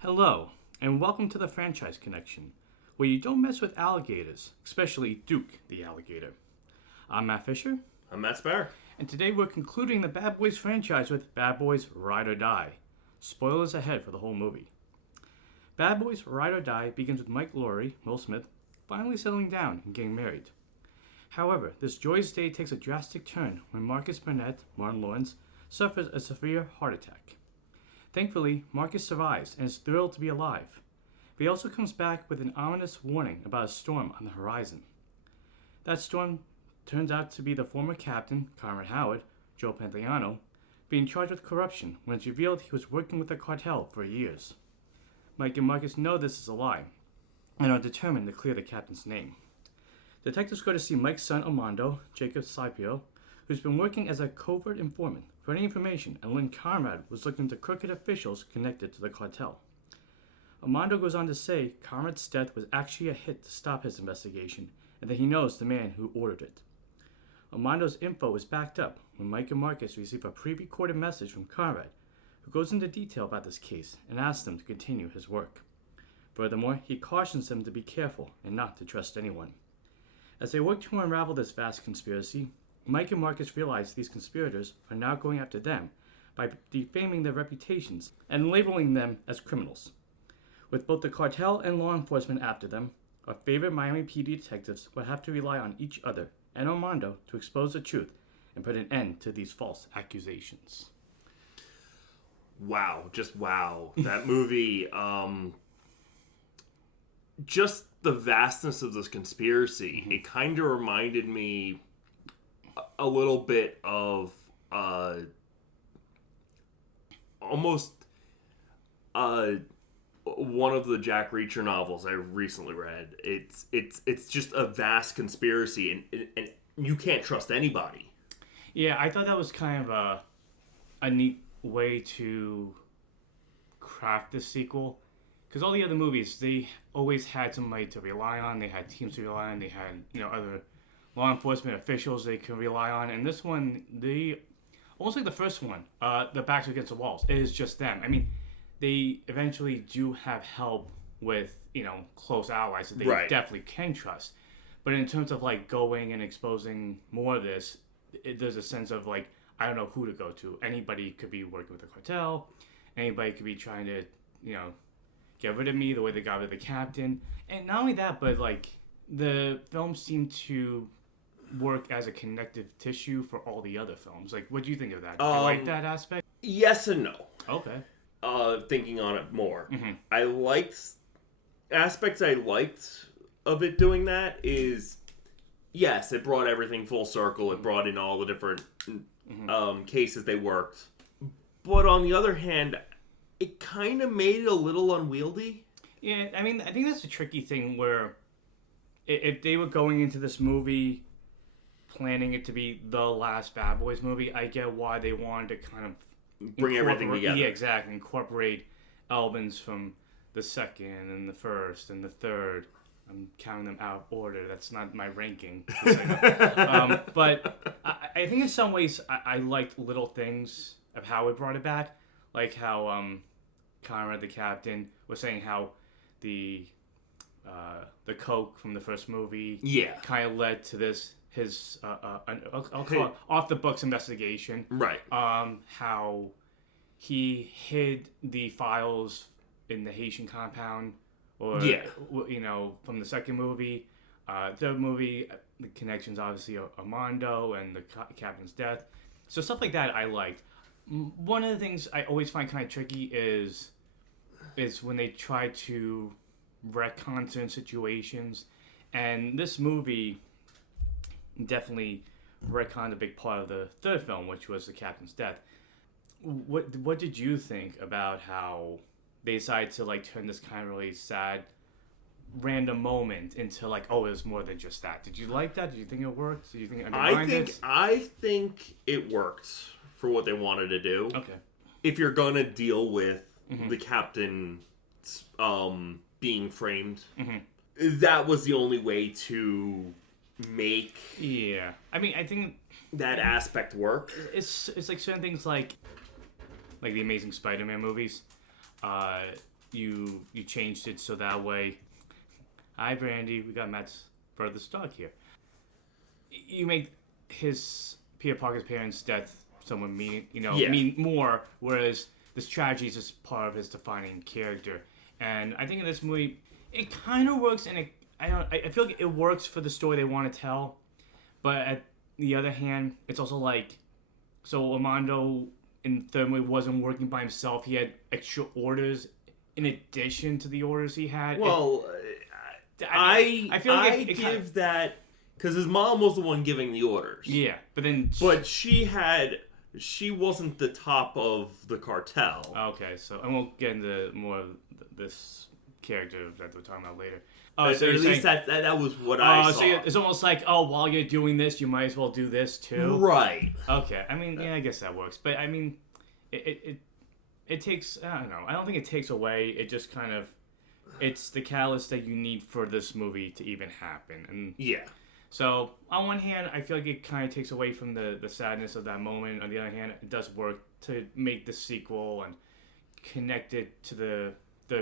Hello, and welcome to the Franchise Connection, where you don't mess with alligators, especially Duke the alligator. I'm Matt Fisher. I'm Matt Sparrow. And today we're concluding the Bad Boys franchise with Bad Boys Ride or Die. Spoilers ahead for the whole movie. Bad Boys Ride or Die begins with Mike Lowery, Will Smith, finally settling down and getting married. However, this joyous day takes a drastic turn when Marcus Burnett, Martin Lawrence, suffers a severe heart attack. Thankfully, Marcus survives and is thrilled to be alive. But he also comes back with an ominous warning about a storm on the horizon. That storm turns out to be the former captain, Conrad Howard, Joe Pantoliano, being charged with corruption when it's revealed he was working with the cartel for years. Mike and Marcus know this is a lie and are determined to clear the captain's name. Detectives go to see Mike's son Armando, Jacob Scipio, who's been working as a covert informant for any information and learned Conrad was looking into crooked officials connected to the cartel. Armando goes on to say Conrad's death was actually a hit to stop his investigation and that he knows the man who ordered it. Armando's info is backed up when Mike and Marcus receive a pre-recorded message from Conrad, who goes into detail about this case and asks them to continue his work. Furthermore, he cautions them to be careful and not to trust anyone. As they work to unravel this vast conspiracy, Mike and Marcus realize these conspirators are now going after them by defaming their reputations and labeling them as criminals. With both the cartel and law enforcement after them, our favorite Miami PD detectives will have to rely on each other and Armando to expose the truth and put an end to these false accusations. Wow, just wow. That movie, just the vastness of this conspiracy, it kind of reminded me a little bit of almost one of the Jack Reacher novels I recently read. It's just a vast conspiracy, and you can't trust anybody. Yeah, I thought that was kind of a neat way to craft this sequel, because all the other movies, they always had somebody to rely on. They had teams to rely on. They had other law enforcement officials they could rely on. And this one, almost like the first one, the backs against the walls. It is just them. I mean, they eventually do have help with close allies that they definitely can trust. But in terms of like going and exposing more of this, there's a sense of like, I don't know who to go to. Anybody could be working with the cartel. Anybody could be trying to get rid of me the way they got rid of the captain. And not only that, but like the films seem to work as a connective tissue for all the other films. Like, what do you think of that? Did you like that aspect? Yes and no. Okay. Thinking on it more. Mm-hmm. Aspects I liked of it doing that is, yes, it brought everything full circle. It brought in all the different cases they worked. But on the other hand, it kind of made it a little unwieldy. Yeah, I mean, I think that's a tricky thing where if they were going into this movie planning it to be the last Bad Boys movie, I get why they wanted to kind of bring everything together. Yeah, exactly. Incorporate elements from the second and the first and the third. I'm counting them out of order. That's not my ranking. But I think in some ways I liked little things of how it brought it back. Like how Conrad, the captain, was saying how the coke from the first movie kind of led to this his I'll call it off the books investigation. Right. How he hid the files in the Haitian compound, or from the second movie. Third movie, the connections obviously Armando and the captain's death. So stuff like that I liked. One of the things I always find kind of tricky is when they try to retcon certain situations, and this movie definitely retconned a big part of the third film, which was the captain's death. What did you think about how they decided to like turn this kind of really sad random moment into like, oh, it was more than just that? Did you like that? Did you think it worked? Did you think it undermined it? I think it worked for what they wanted to do. Okay. If you're gonna deal with the captain being framed, that was the only way to make I mean, I think that aspect work. It's like certain things like the Amazing Spider-Man movies. you changed it so that way. Hi, Brandy. We got Matt's brother's dog here. You make Peter Parker's parents' death somewhat mean more, whereas this tragedy is just part of his defining character. And I think in this movie, it kind of works, and I feel like it works for the story they want to tell. But at the other hand, it's also like, so Armando in the third movie wasn't working by himself. He had extra orders in addition to the orders he had. Well, I feel like I give that because his mom was the one giving the orders. Yeah, but she wasn't the top of the cartel. Okay, so and we'll get into more of this character that we're talking about later. So at least that was what I saw. So it's almost like, while you're doing this, you might as well do this too. Right. Okay. I mean, yeah, I guess that works. But I mean, it takes. I don't know. I don't think it takes away. It just kind of, it's the catalyst that you need for this movie to even happen. And yeah. So on one hand, I feel like it kind of takes away from the sadness of that moment. On the other hand, it does work to make the sequel and connect it to the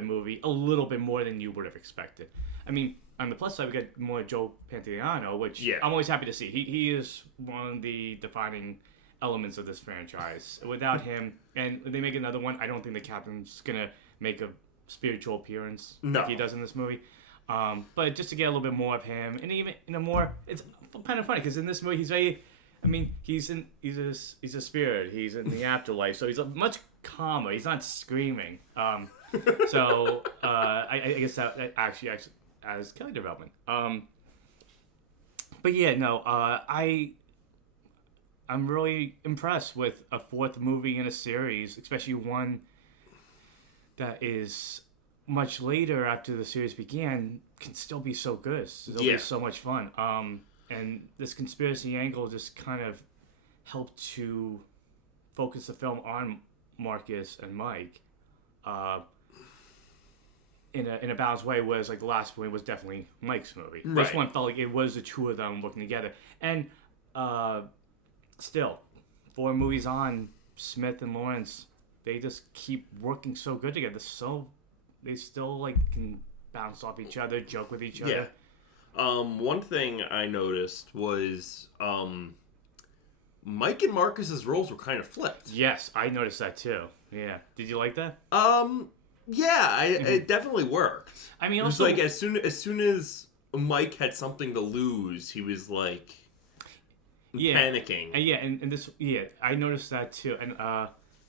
movie a little bit more than you would have expected. I mean, on the plus side, we get more Joe Pantoliano, which I'm always happy to see. He is one of the defining elements of this franchise. Without him, and they make another one, I don't think the Captain's going to make a spiritual appearance like he does in this movie. But just to get a little bit more of him, and even in a more, it's kind of funny because in this movie he's very, I mean, he's a spirit. He's in the afterlife, so he's much calmer. He's not screaming. So I guess that actually as character development. But yeah, no, I'm really impressed with a fourth movie in a series, especially one that is much later after the series began, can still be so good. It's always so much fun. And this conspiracy angle just kind of helped to focus the film on Marcus and Mike in a balanced way, whereas like the last movie was definitely Mike's movie. Right. This one felt like it was the two of them working together. And still, 4 movies on, Smith and Lawrence, they just keep working so good together. So they still like can bounce off each other, joke with each other. Yeah. One thing I noticed was Mike and Marcus's roles were kind of flipped. Yes, I noticed that too. Yeah. Did you like that? Yeah, it definitely worked. I mean, it was also like as soon as Mike had something to lose, he was like panicking. And this, I noticed that too. And I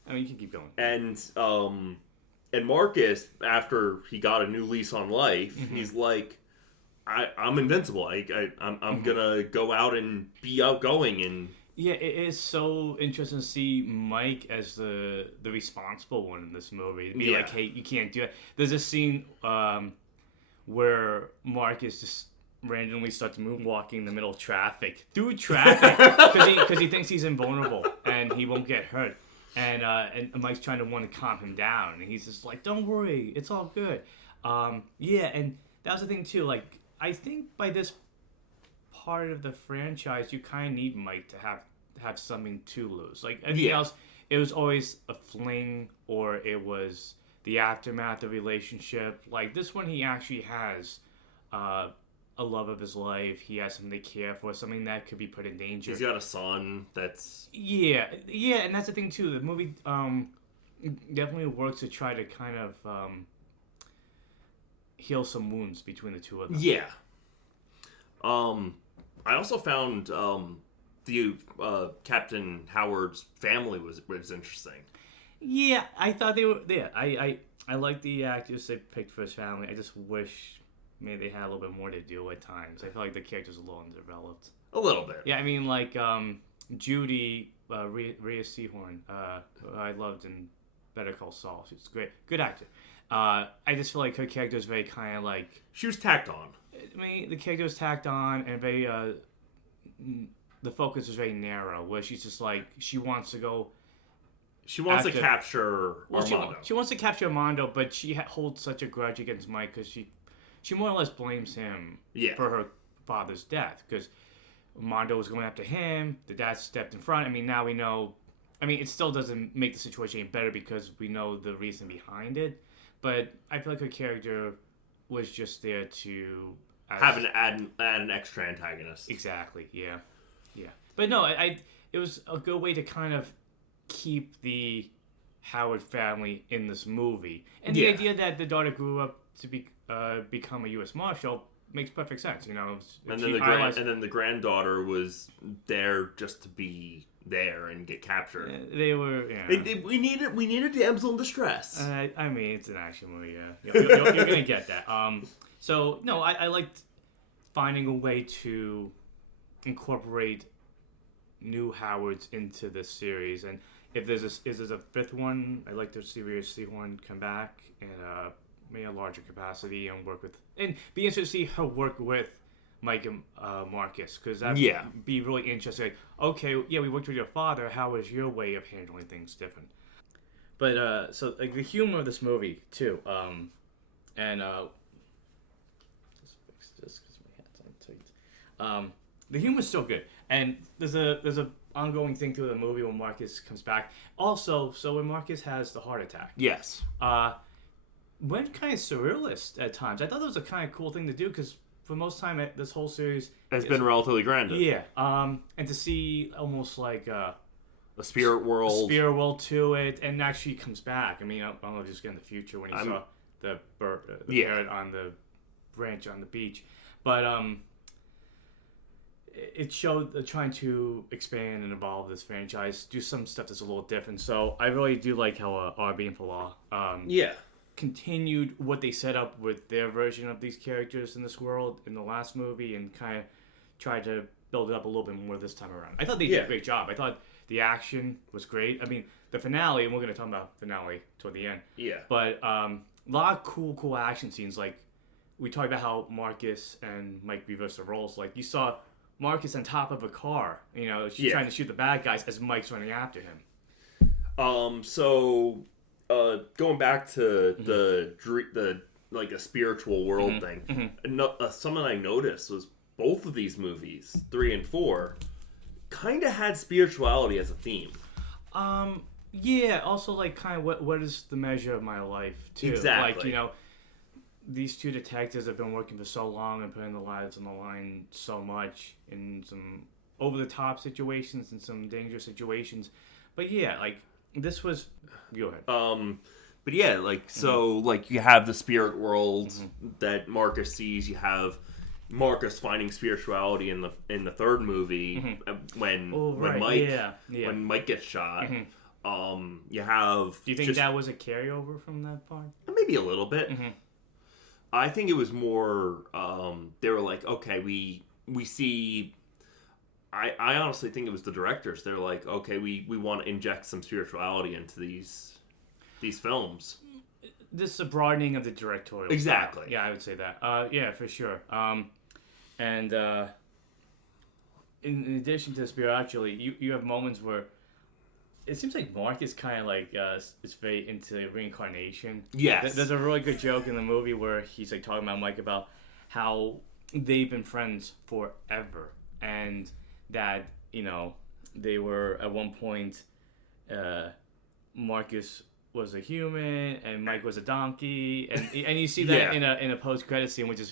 mean, you can keep going. And Marcus, after he got a new lease on life, he's like, I'm invincible. I'm gonna go out and be outgoing and. Yeah, it is so interesting to see Mike as the responsible one in this movie. To be like, hey, you can't do it. There's a scene where Marcus just randomly starts moonwalking in the middle of traffic. Through traffic. Because he thinks he's invulnerable and he won't get hurt. And Mike's trying to want to calm him down. And he's just like, don't worry, it's all good. And that was the thing too. Like, I think by this part of the franchise, you kind of need Mike to have something to lose. Like anything else, it was always a fling or it was the aftermath of the relationship. Like this one, he actually has a love of his life. He has something to care for, something that could be put in danger. He's got a son that's... Yeah, and that's the thing too. The movie definitely works to try to kind of heal some wounds between the two of them. Yeah. I also found the Captain Howard's family was interesting. Yeah, I thought they were. Yeah, I like the actors they picked for his family. I just wish maybe they had a little bit more to do at times. I feel like the characters are a little underdeveloped. A little bit. Yeah, I mean like Judy Rhea Seehorn, who I loved in Better Call Saul. She's great, good actor. I just feel like her character is very kind of like she was tacked on. I mean, the character was tacked on and very, the focus was very narrow, where she's just like, she wants to go... She wants to capture Armando. She wants to capture Armando, but she holds such a grudge against Mike because she more or less blames him for her father's death, because Armando was going after him, the dad stepped in front. I mean, now we know... I mean, it still doesn't make the situation any better because we know the reason behind it, but I feel like her character was just there to add an extra antagonist. Exactly. Yeah. But no, it was a good way to kind of keep the Howard family in this movie, and the idea that the daughter grew up to become a U.S. Marshal makes perfect sense. And then the granddaughter was there just to be there and get captured. They were. We need a damsel in distress. I mean, it's an action movie. Yeah, you're gonna get that. So no, I liked finding a way to incorporate new Howards into this series, and if there's a fifth one, I'd like to see one come back in maybe a larger capacity and be interested to see her work with Mike and Marcus, because that'd be really interesting. Like, okay, we worked with your father. How is your way of handling things different? But so like the humor of this movie too, and just fix this because my hands on tight. The humor's still good, and there's a ongoing thing through the movie when Marcus comes back. Also, so when Marcus has the heart attack, yes, went kind of surrealist at times. I thought that was a kind of cool thing to do because for most time this whole series has been relatively grounded. Yeah, and to see almost like a spirit world to it, and actually comes back. I mean, I don't know if he's in the future when he saw the parrot on the branch on the beach, but it showed trying to expand and evolve this franchise, do some stuff that's a little different. So I really do like how Arbi and Fallah continued what they set up with their version of these characters in this world in the last movie, and kind of tried to build it up a little bit more this time around. I thought they did a great job. I thought the action was great. I mean, the finale, and we're going to talk about finale toward the end. Yeah. But a lot of cool action scenes. Like, we talked about how Marcus and Mike reversed the roles. Like, you saw Marcus on top of a car, trying to shoot the bad guys as Mike's running after him. So, going back to the like a spiritual world thing, something I noticed was both of these movies, 3 and 4, kind of had spirituality as a theme. Yeah. Also, like, kind of what is the measure of my life too? Exactly. Like, these two detectives have been working for so long and putting their lives on the line so much in some over-the-top situations and some dangerous situations. But yeah, like, this was... Go ahead. But yeah, like, so, like, you have the spirit world that Marcus sees. You have Marcus finding spirituality in the third movie when Mike gets shot. You have... Do you think that was a carryover from that part? Maybe a little bit. I think it was more, they were like, okay, we see, I honestly think it was the directors. They're like, okay, we want to inject some spirituality into these films. This is a broadening of the directorial Exactly. style. Yeah, I would say that. Yeah, for sure. And in addition to spirituality, you have moments where it seems like Mark is kind of like is very into reincarnation. Yes. There's a really good joke in the movie where he's like talking about Mike about how they've been friends forever, and that they were at one point Marcus was a human and Mike was a donkey, and you see that in a post credit scene, which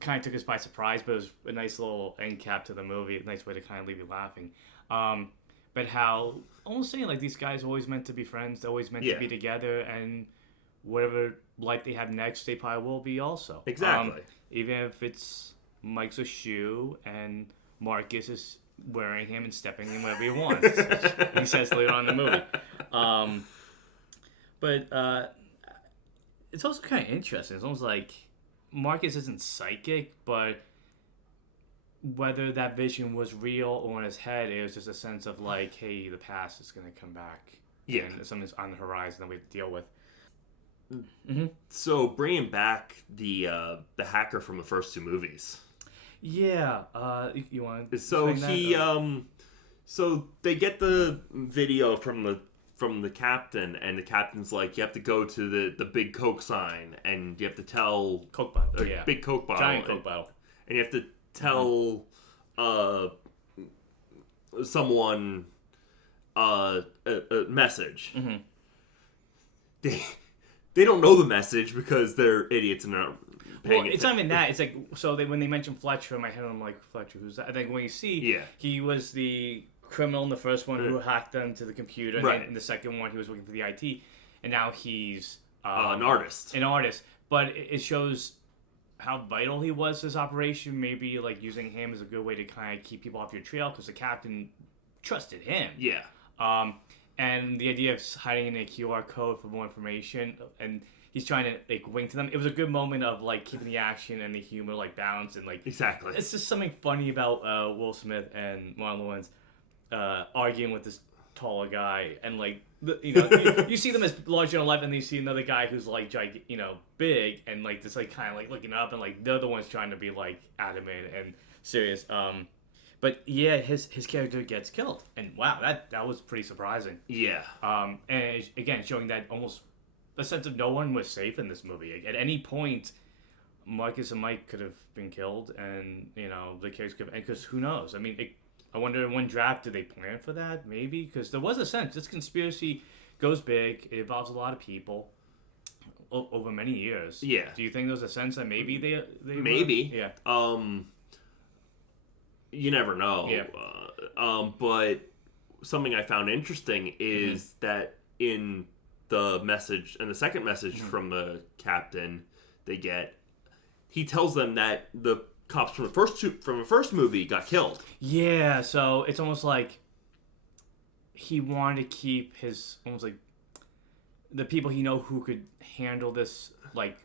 kind of took us by surprise, but it was a nice little end cap to the movie, a nice way to kind of leave you laughing. But how, almost saying, like, these guys are always meant to be friends, they're always meant to be together, and whatever life they have next, they probably will be also. Exactly. Even if it's Mike's a shoe, and Marcus is wearing him and stepping in wherever he wants, which he says later on in the movie. But it's also kind of interesting. It's almost like Marcus isn't psychic, but... whether that vision was real or in his head, it was just a sense of like, hey, the past is going to come back. Yeah. And something's on the horizon that we have to deal with. So bringing back the hacker from the first two movies. Yeah. You want to so they get the video from the captain, and the captain's like, you have to go to the big Coke sign, and you have to tell... Coke bottle. Big Coke bottle. Giant Coke bottle. And you have to tell someone a message. they don't know the message because they're idiots and not paying Well, it's not even that. It's like, so when they mention Fletcher in my head, I'm like, Fletcher, who's that? I think when you see, he was the criminal in the first one who hacked them to the computer, and then in the second one, he was working for the IT, and now he's an artist. An artist. But it shows how vital he was to this operation. Maybe like using him is a good way to kind of keep people off your trail because the captain trusted him. Yeah. And the idea of hiding in a QR code for more information, and he's trying to like wink to them. It was a good moment of like keeping the action and the humor like balanced and like exactly. It's just something funny about Will Smith and Marlon Wayans arguing with this taller guy, and like you see them as larger than life, and then you see another guy who's like big and like this like kind of like looking up, and like they're the ones trying to be like adamant and serious. But yeah, his character gets killed, and wow, that was pretty surprising. Yeah. And again, showing that almost a sense of no one was safe in this movie. At any point, Marcus and Mike could have been killed, and the characters could. Because who knows? I mean, I wonder in one draft did they plan for that? Maybe because there was a sense this conspiracy goes big. It involves a lot of people over many years. Yeah. Do you think there was a sense that maybe they maybe were? Yeah. You never know. Yeah. But something I found interesting is that in the message and the second message from the captain he tells them that the cops from the first movie got killed. Yeah, so it's almost like he wanted to keep his almost like the people he know who could handle this like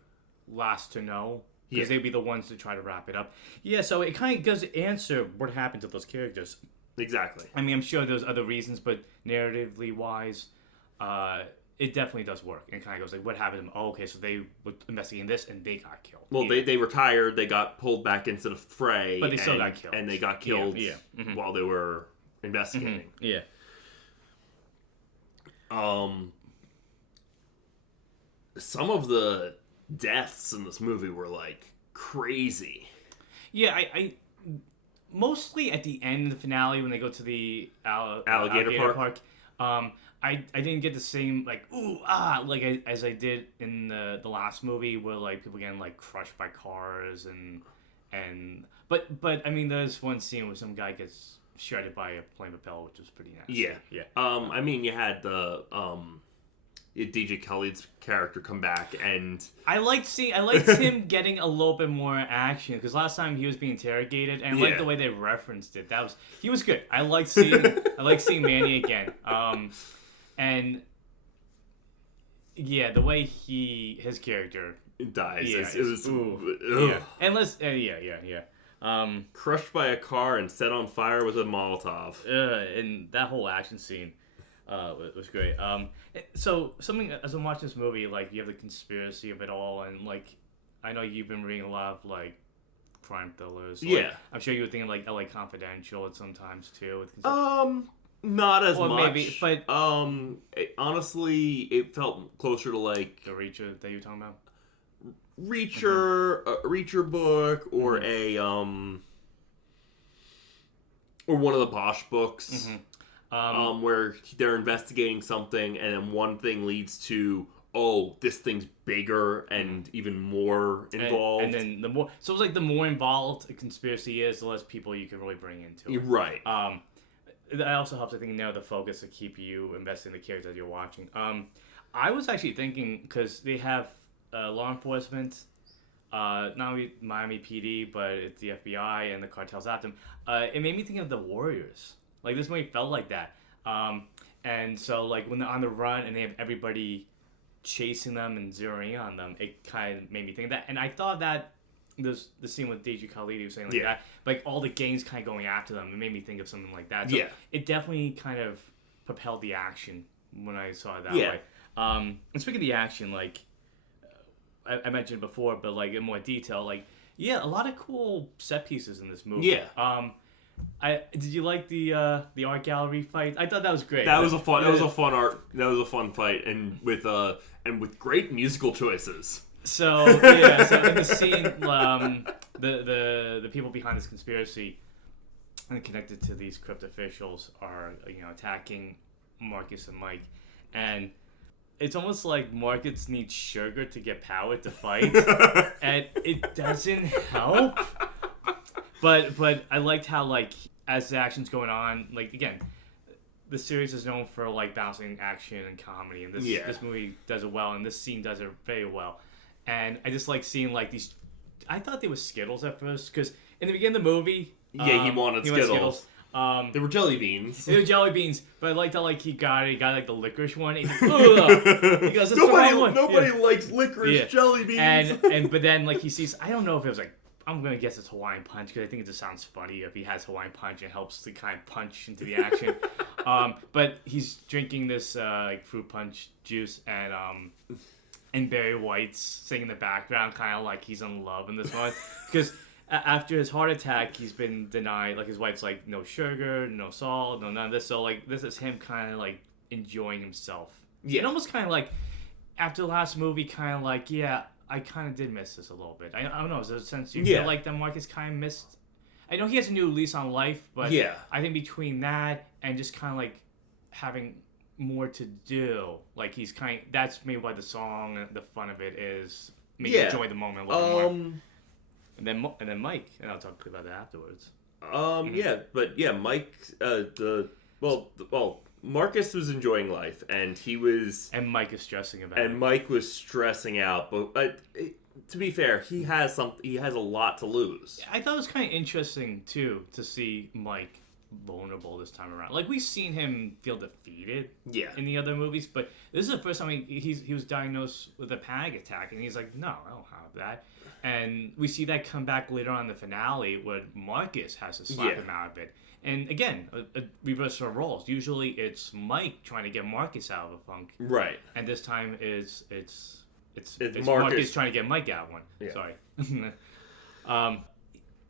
last to know. Because they'd be the ones to try to wrap it up. Yeah, so it kind of does answer what happened to those characters. Exactly. I mean, I'm sure there's other reasons, but narratively wise, it definitely does work. And it kind of goes like, what happened to them? Oh, okay, so they were investigating this and they got killed. Well, they retired, they got pulled back into the fray. But they still got killed. And they got killed while they were investigating. Yeah. Some of the deaths in this movie were like crazy. Yeah, I mostly at the end of the finale when they go to the alligator park. I didn't get the same like like as I did in the last movie where like people getting like crushed by cars and but I mean there's one scene where some guy gets shredded by a plane propeller, which was pretty nasty. Yeah. I mean you had the DJ Khaled's character come back, and I liked him getting a little bit more action because last time he was being interrogated, and I liked the way they referenced it. He was good. I liked seeing Manny again. And yeah, the way his character dies. Yeah, it was yeah. And let's yeah. Crushed by a car and set on fire with a Molotov. And that whole action scene. Was great. So something as I'm watching this movie, like you have the conspiracy of it all, and like I know you've been reading a lot of like crime thrillers. Like, I'm sure you were thinking like LA Confidential at sometimes too. Not as much. Maybe, but honestly, it felt closer to like the Reacher that you were talking about. Reacher, a Reacher book, or or one of the Bosch books. Where they're investigating something, and then one thing leads to, this thing's bigger and even more involved. And then the more, so it's like the more involved a conspiracy is, the less people you can really bring into it. Right. That also helps, I think, narrow the focus to keep you invested in the characters you're watching. I was actually thinking, because they have law enforcement, not only Miami PD, but it's the FBI and the cartels at them. It made me think of the Warriors. Like, this movie felt like that. And so, like, when they're on the run and they have everybody chasing them and zeroing on them, it kind of made me think of that. And I thought that the scene with DJ Khaled was saying like that, like, all the gangs kind of going after them, it made me think of something like that. So it definitely kind of propelled the action when I saw it that way. And speaking of the action, like, I mentioned before, but, like, in more detail, like, a lot of cool set pieces in this movie. Did you like the art gallery fight? I thought that was great. That was a fun fight, and with great musical choices. So in the scene, the people behind this conspiracy and connected to these crypt officials are attacking Marcus and Mike, and it's almost like Marcus needs sugar to get power to fight, and it doesn't help. But I liked how, like, as the action's going on, like, again, the series is known for, like, balancing action and comedy, and this movie does it well, and this scene does it very well. And I just like seeing, like, these... I thought they were Skittles at first, because in the beginning of the movie... Yeah, he wanted Skittles. They were jelly beans. They were jelly beans, but I liked how, like, he got like the licorice one. And he goes, nobody likes licorice jelly beans. But then, like, he sees, I don't know if it was like, I'm gonna guess it's Hawaiian Punch, because I think it just sounds funny if he has Hawaiian Punch. It helps to kind of punch into the action. But he's drinking this like fruit punch juice, and Barry White's singing in the background, kind of like he's in love in this one, because after his heart attack, he's been denied, like, his wife's like, no sugar, no salt, no none of this. So, like, this is him kind of, like, enjoying himself. Yeah. And almost kind of like, after the last movie, kind of like, yeah, I kind of did miss this a little bit. I don't know, is there a sense you feel like that Marcus kind of missed... I know he has a new lease on life, but I think between that and just kind of, like, having more to do, like, he's kind of... That's maybe why the song and the fun of it is... Maybe enjoy the moment a little more. And then Mike, and I'll talk about that afterwards. Mike, Marcus was enjoying life, and he was... And Mike is stressing about it. And Mike was stressing out, but to be fair, he has a lot to lose. I thought it was kind of interesting, too, to see Mike vulnerable this time around. Like, we've seen him feel defeated in the other movies, but this is the first time he was diagnosed with a panic attack, and he's like, no, I don't have that. And we see that come back later on in the finale, where Marcus has to slap him out of it. And again, a reversal of roles. Usually it's Mike trying to get Marcus out of a funk. Right. And this time it's Marcus trying to get Mike out of one. Yeah. Sorry.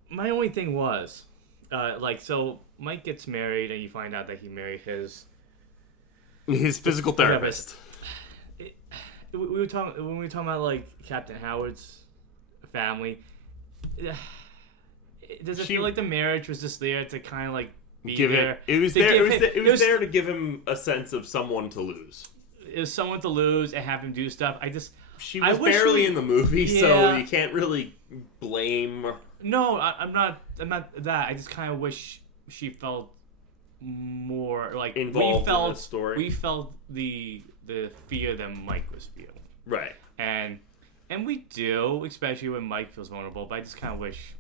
My only thing was, so Mike gets married, and you find out that he married his physical therapist. When we were talking about, like, Captain Howard's family, does it feel like the marriage was just there to kind of, like, be there? It was there to give him a sense of someone to lose. It was someone to lose and have him do stuff. She was barely in the movie, so you can't really blame her. No, I'm not that. I just kind of wish she felt more, like, involved in the story. We felt the fear that Mike was feeling. Right. And we do, especially when Mike feels vulnerable, but I just kind of wish,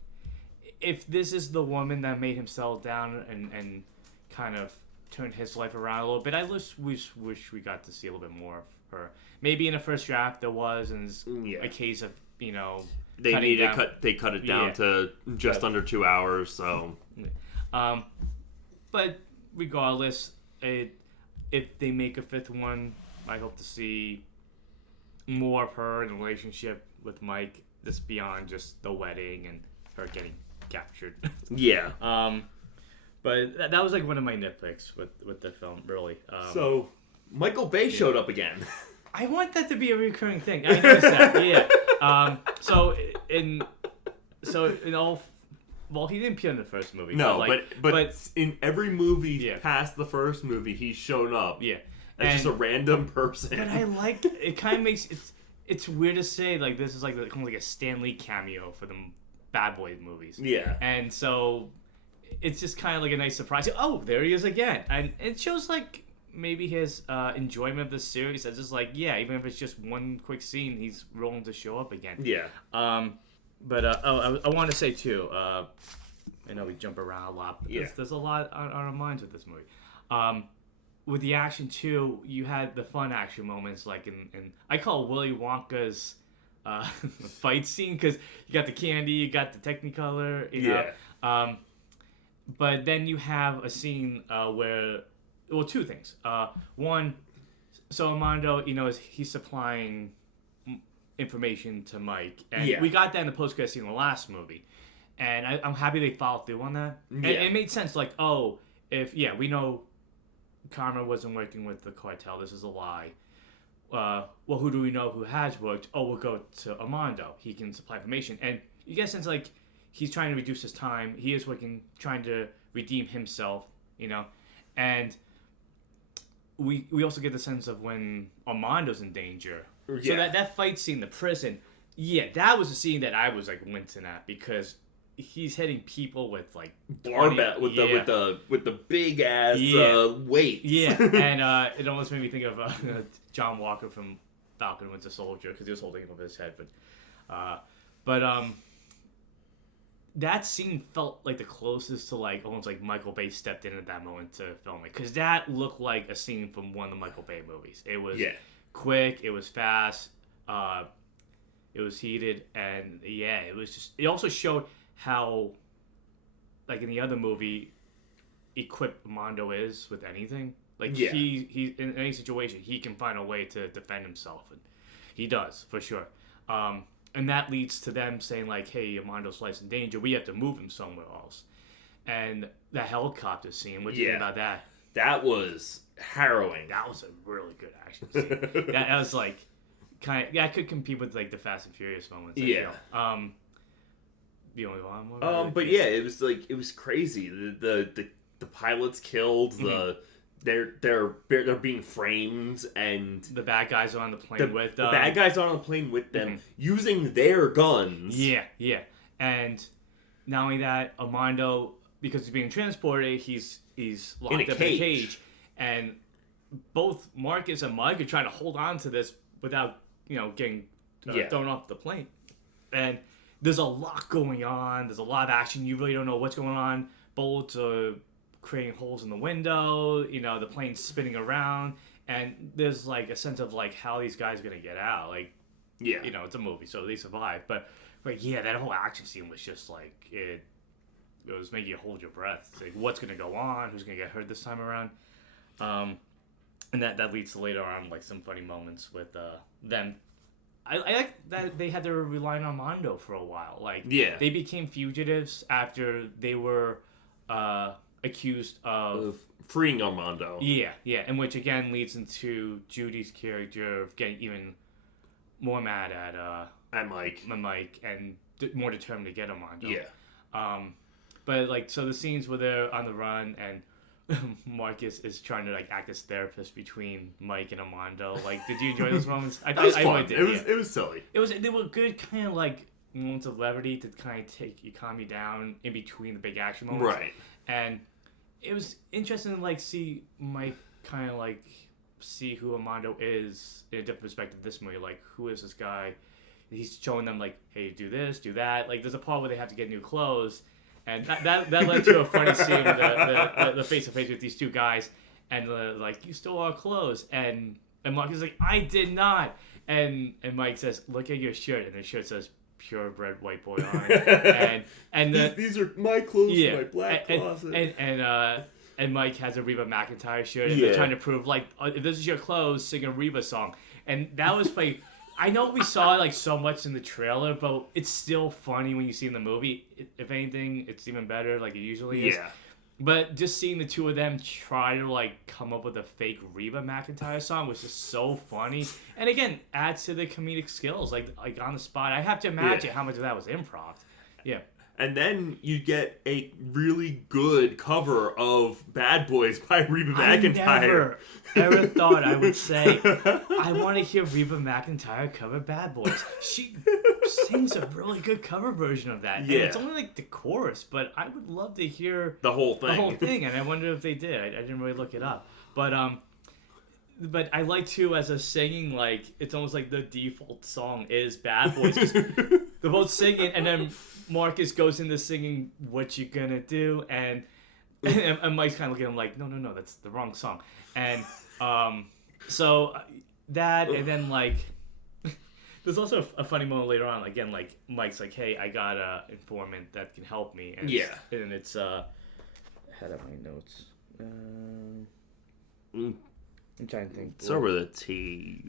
if this is the woman that made him settle down and kind of turned his life around a little bit, I wish we got to see a little bit more of her. Maybe in the first draft there was, and it's a case of, you know... They cut it down to just under 2 hours, so... But regardless, if they make a fifth one, I hope to see more of her in a relationship with Mike, just beyond just the wedding and her getting captured. Yeah. But that was, like, one of my nitpicks with the film, really. So Michael Bay showed up again. I want that to be a recurring thing. I noticed that. Yeah. So in all. Well, he didn't appear in the first movie. No, but in every movie past the first movie, he's shown up. Yeah. As just a random person. But I like it. Kind of makes it's weird to say, like, this is like a Stan Lee cameo for the Bad Boys movies. Yeah. And so it's just kind of like a nice surprise. Oh, there he is again, and it shows, like, maybe his enjoyment of the series. It's just like, yeah, even if it's just one quick scene, he's willing to show up again. Yeah. But I want to say too. I know we jump around a lot, but there's a lot on our minds with this movie. With the action too, you had the fun action moments, like in I call Willy Wonka's fight scene, because you got the candy, you got the Technicolor, you know. But then you have a scene where, well, two things. One, so Armando, you know, he's supplying information to Mike, and we got that in the post-credit scene in the last movie, and I'm happy they followed through on that. And it made sense, like, oh, if we know Karma wasn't working with the cartel, this is a lie. Well, who do we know who has worked? Oh, we'll go to Armando. He can supply information, and you get a sense, like, he's trying to reduce his time. He is working, trying to redeem himself, you know, and we also get the sense of when Armando's in danger. Yeah. So that fight scene, the prison, that was a scene that I was like wincing at because he's hitting people with like barbell with the big ass weights. Yeah, and it almost made me think of John Walker from Falcon and Winter Soldier because he was holding him over his head, but that scene felt like the closest to like almost like Michael Bay stepped in at that moment to film it because that looked like a scene from one of the Michael Bay movies. It was quick, it was fast, it was heated, and it was just. It also showed how, like in the other movie, equipped Armando is with anything. Like he in any situation he can find a way to defend himself, and he does for sure. And that leads to them saying like, "Hey, Armando's life's in danger. We have to move him somewhere else." And the helicopter scene. What do you think about that? That was harrowing. That was a really good action scene. that was like kind of that could compete with like the Fast and Furious moments. The only one. But it was like it was crazy. The pilots killed. They're being framed, and the bad guys are on the plane with them. The bad guys are on the plane with them using their guns. Yeah, and not only that, Armando, because he's being transported, he's locked up in a cage, and both Marcus and Mike are trying to hold on to this without getting thrown off the plane, and there's a lot going on. There's a lot of action. You really don't know what's going on. Bullets are creating holes in the window, the plane's spinning around, and there's like a sense of like how these guys are gonna get out. Like, it's a movie, so they survive. But that whole action scene was just like it was making you hold your breath. It's like, what's gonna go on? Who's gonna get hurt this time around? And that leads to later on like some funny moments with them. I like that they had to rely on Armando for a while. Like, they became fugitives after they were accused of freeing Armando. And which again leads into Judy's character of getting even more mad at Mike and more determined to get Armando. But like so the scenes where they're on the run and Marcus is trying to like act as therapist between Mike and Armando. Like, did you enjoy those moments? It was fun. It was silly. They were good kind of like moments of levity to kind of calm you down in between the big action moments. Right. And it was interesting to like see Mike kind of like see who Armando is in a different perspective this movie. Like, who is this guy? He's showing them like, hey, do this, do that. Like, there's a part where they have to get new clothes. And that led to a funny scene with the face-to-face with these two guys. And like, you stole our clothes. And Mark is like, I did not. And Mike says, look at your shirt. And the shirt says, purebred white boy on it. And these are my clothes from my black closet. And Mike has a Reba McEntire shirt. And they're trying to prove, like, if this is your clothes, sing a Reba song. And that was like... I know we saw like so much in the trailer, but it's still funny when you see in the movie. If anything, it's even better, like it usually is. Yeah. But just seeing the two of them try to like come up with a fake Reba McEntire song was just so funny, and again adds to the comedic skills. Like on the spot, I have to imagine how much of that was improv. Yeah. And then you get a really good cover of Bad Boys by Reba McEntire. I never ever thought I would say, I want to hear Reba McEntire cover Bad Boys. She sings a really good cover version of that. And it's only like the chorus, but I would love to hear the whole thing. And I wonder if they did. I didn't really look it up. But I like too, as a singing, like, it's almost like the default song is Bad Boys. They're both singing, and then Marcus goes into singing What You Gonna Do, and Mike's kind of looking at him like, no, that's the wrong song. And so that, and then like, there's also a funny moment later on, again, like, Mike's like, hey, I got a informant that can help me. And it's, I had up my notes. I'm trying to think. It's over the T.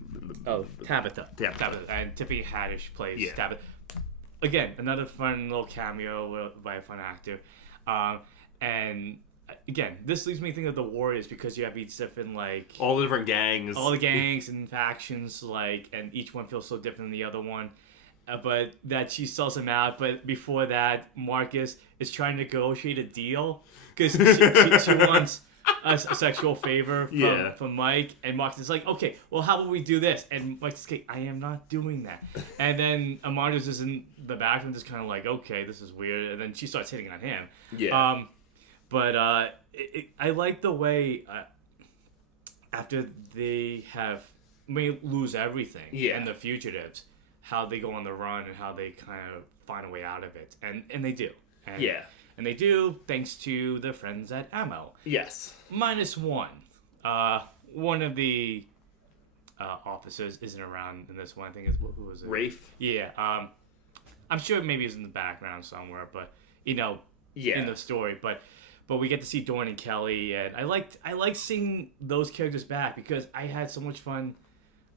Oh, Tabitha. And Tiffany Haddish plays Tabitha. Again, another fun little cameo by a fun actor. And again, this leaves me thinking of the Warriors because you have each different, like... all the different gangs. All the gangs and factions, like, and each one feels so different than the other one. But that she sells him out. But before that, Marcus is trying to negotiate a deal because she wants... a sexual favor from Mike, and Mark's is like, okay, well, how about we do this? And Mike's like, I am not doing that. And then Amanda's just in the background, just kind of like, okay, this is weird. And then she starts hitting on him. Yeah. But I like the way after they may lose everything, and the fugitives, how they go on the run and how they kind of find a way out of it, and they do. And they do, thanks to their friends at Ammo. Yes. -1. One of the officers isn't around in this one. I think who was it? Rafe. Yeah. I'm sure maybe he's in the background somewhere, but in the story. But we get to see Dorn and Kelly, and I like seeing those characters back because I had so much fun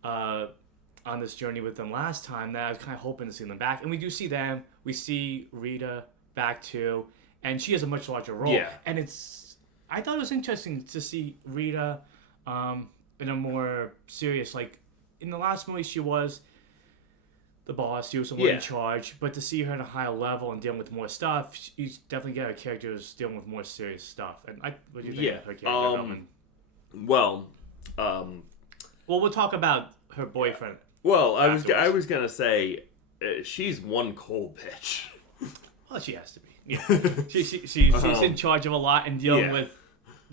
on this journey with them last time that I was kind of hoping to see them back. And we do see them. We see Rita back too. And she has a much larger role. Yeah. And I thought it was interesting to see Rita in a more serious, like, in the last movie she was the boss, she was someone in charge, but to see her at a higher level and dealing with more stuff, you definitely get her characters dealing with more serious stuff. And what do you think of her character development? Well, we'll talk about her boyfriend. Well, I was gonna say, she's one cold bitch. Well, she has to be. Yeah, she's in charge of a lot and dealing with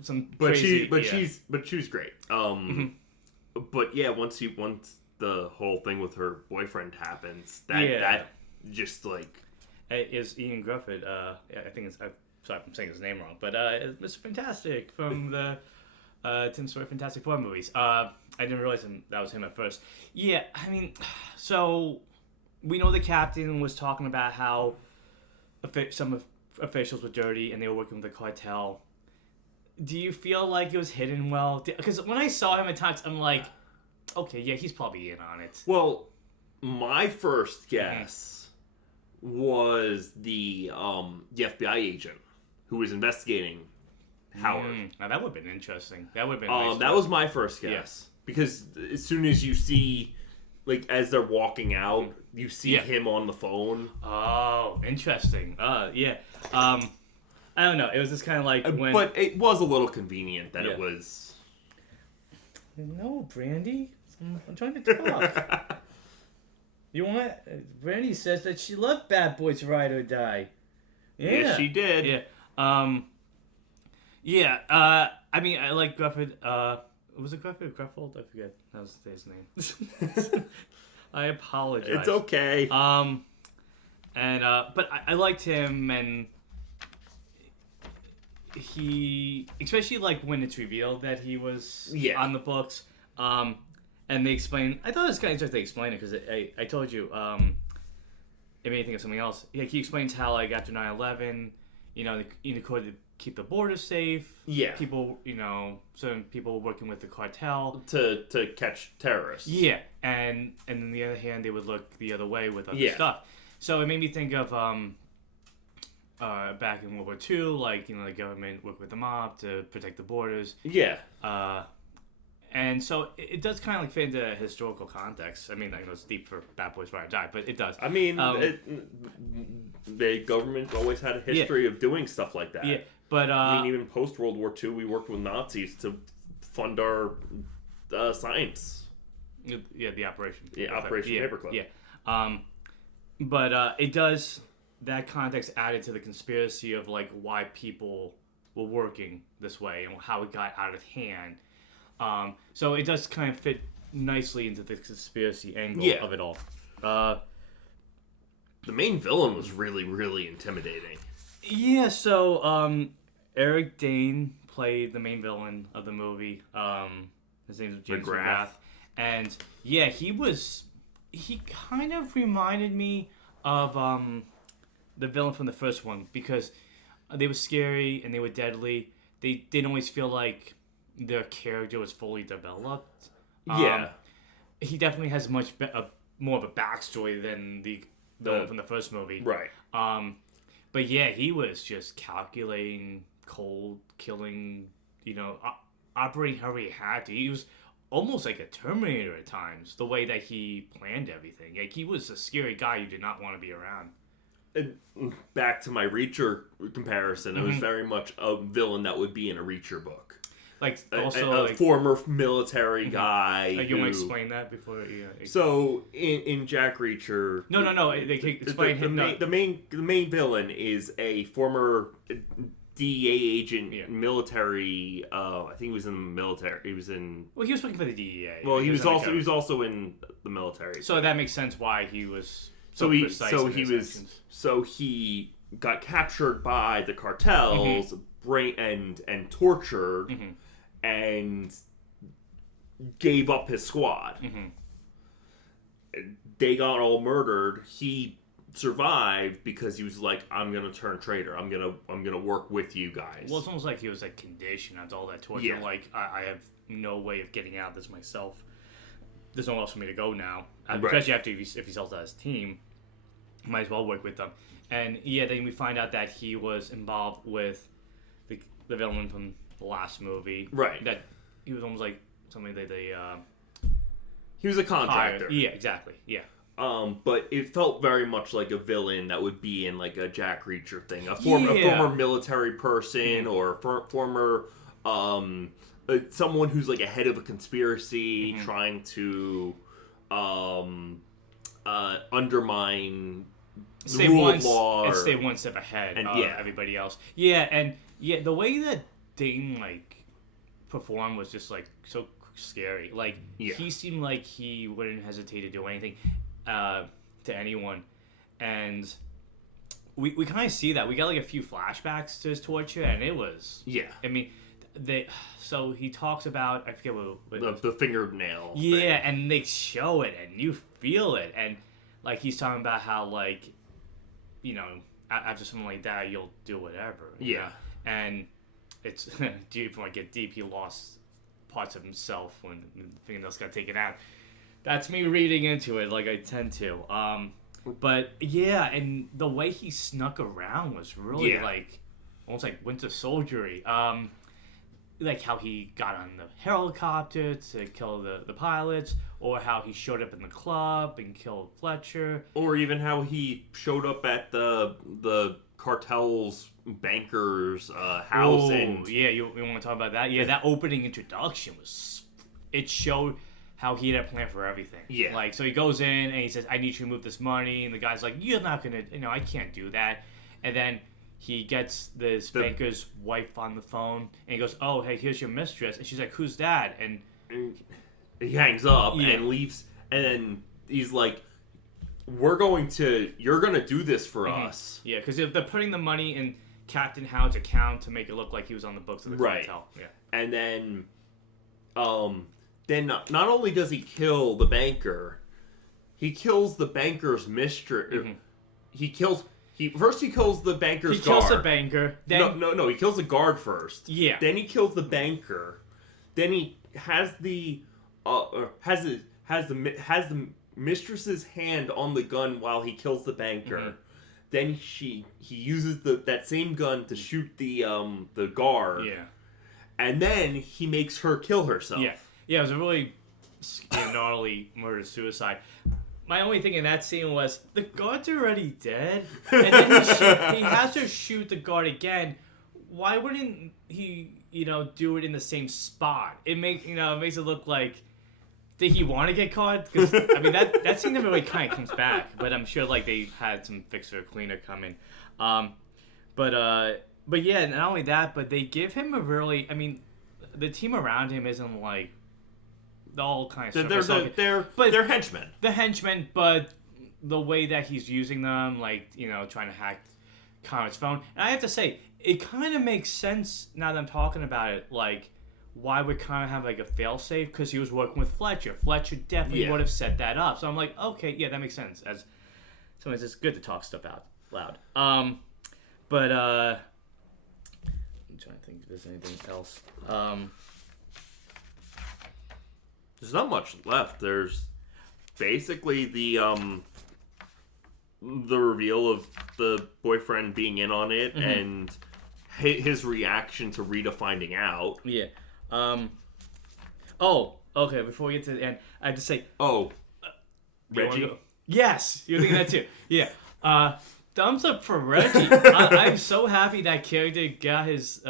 some crazy. But she's great. But yeah, once the whole thing with her boyfriend happens, that just like is Ian Griffith. I think it's. Sorry, I'm saying his name wrong, but Mr. Fantastic from the Tim Story Fantastic Four movies. I didn't realize that was him at first. Yeah, I mean, so we know the captain was talking about how some officials were dirty and they were working with the cartel. Do you feel like it was hidden well? Because when I saw him at times, I'm like, okay, yeah, he's probably in on it. Well, my first guess was the FBI agent who was investigating Howard. Now that would have been interesting. That would have been nice. That was my first guess. Because as soon as you see, like, as they're walking out, you see him on the phone. Oh, interesting. Yeah. I don't know. It was just kind of like when... But it was a little convenient that it was... No, Brandy. I'm trying to talk. You want... Brandy says that she loved Bad Boys Ride or Die. Yeah. Yes, she did. Yeah. I mean, I like Grufford. Was it Grufford or Gruffold? I forget. That was his name. I apologize. It's okay. But I liked him, and he, especially like when it's revealed that he was on the books, and they explain. I thought it was kind of interesting to explain it because I told you, it made me think of something else. Like he explains how like after 9/11, in order to keep the border safe. Yeah. People, certain people working with the cartel to catch terrorists. Yeah, and on the other hand, they would look the other way with other stuff. So it made me think of back in World War II, like the government worked with the mob to protect the borders. Yeah. And so it does kind of like fit into a historical context. I mean, I know it's deep for Bad Boys Ride or Die, but it does. I mean, the government always had a history of doing stuff like that. Yeah, but I mean, even post World War II, we worked with Nazis to fund our science. Yeah, the Operation. Yeah, Operation Paperclip. Yeah, but it does that context added to the conspiracy of like why people were working this way and how it got out of hand. So it does kind of fit nicely into the conspiracy angle of it all. The main villain was really, really intimidating. Yeah, so Eric Dane played the main villain of the movie. His name is James McGrath. And yeah, he kind of reminded me of the villain from the first one because they were scary and they were deadly. They didn't always feel like their character was fully developed. He definitely has much more of a backstory than the villain from the first movie. Right. But yeah, he was just calculating, cold, killing, operating however he had to. He was almost like a Terminator at times, the way that he planned everything. Like, he was a scary guy you did not want to be around. And back to my Reacher comparison, it was very much a villain that would be in a Reacher book. Like also a like, former military guy. Like, you want to explain that before? Yeah. So in Jack Reacher, No. They can explain him. The main villain is a former DEA agent, military. I think he was in the military. He was in. Well, he was working for the DEA. Well, he was also in the military. So that makes sense why he was. So he got captured by the cartels, and tortured, and gave up his squad. They got all murdered. He survived because he was like, I'm gonna turn traitor. I'm gonna work with you guys. Well, it's almost like he was like conditioned after all that torture. Yeah. Like, I have no way of getting out of this myself. There's nowhere else for me to go now. Especially after if he sells out his team, might as well work with them. And then we find out that he was involved with the villain from the last movie. Right. That he was almost like something that they he was a contractor. hired. Yeah, exactly. Yeah. But it felt very much like a villain that would be in like a Jack Reacher thing, a former military person or former someone who's like a head of a conspiracy trying to undermine the rule of law and stay one step ahead of everybody else. The way that Dane like performed was just like so scary. Like he seemed like he wouldn't hesitate to do anything to anyone, and we kind of see that. We got like a few flashbacks to his torture, and it was I mean, so he talks about, I forget what the fingernail thing. Thing. And they show it and you feel it, and like he's talking about how like, you know, after something like that you'll do whatever, you know? And it's deep. When I get deep, he lost parts of himself when the fingernails got taken out. That's me reading into it like I tend to. But yeah, and the way he snuck around was really like almost like Winter Soldiery. Like how he got on the helicopter to kill the pilots, or how he showed up in the club and killed Fletcher, or even how he showed up at the cartel's banker's house. You want to talk about that? Yeah, that opening introduction it showed how he had a plan for everything. Yeah. Like, so he goes in and he says, I need you to move this money. And the guy's like, you're not going to, I can't do that. And then he gets this banker's wife on the phone and he goes, oh, hey, here's your mistress. And she's like, who's that? And he hangs up and leaves. And then he's like, you're going to do this for us. Yeah, because they're putting the money in Captain Howard's account to make it look like he was on the books of the cartel. Yeah. And then not only does he kill the banker, he kills the banker's mistress. First he kills the banker's guard. He kills the banker. Then no. He kills the guard first. Yeah. Then he kills the banker. Then he has the mistress's hand on the gun while he kills the banker. Then he uses that same gun to shoot the guard. Yeah. And then he makes her kill herself. Yeah, it was a really gnarly murder-suicide. My only thing in that scene was, the guard's already dead, and then he has her shoot the guard again. Why wouldn't he, do it in the same spot? It makes it look like, did he want to get caught? Because, I mean, that scene never really kind of comes back, but I'm sure, like, they had some fixer cleaner come in. But yeah, not only that, but they give him a really, I mean, the team around him isn't, like, all kind of they're henchmen. The henchmen, but the way that he's using them, like, trying to hack Connor's phone. And I have to say, it kind of makes sense now that I'm talking about it, like, why would Connor have, like, a failsafe? Because he was working with Fletcher. Fletcher definitely would have set that up. So I'm like, okay, yeah, that makes sense. As sometimes it's good to talk stuff out loud. But I'm trying to think if there's anything else. There's not much left. There's basically the reveal of the boyfriend being in on it and his reaction to Rita finding out. Yeah. Oh, okay. Before we get to the end, I have to say. Oh, Reggie. Yes, you're thinking that too. Yeah. Thumbs up for Reggie. I'm so happy that character got his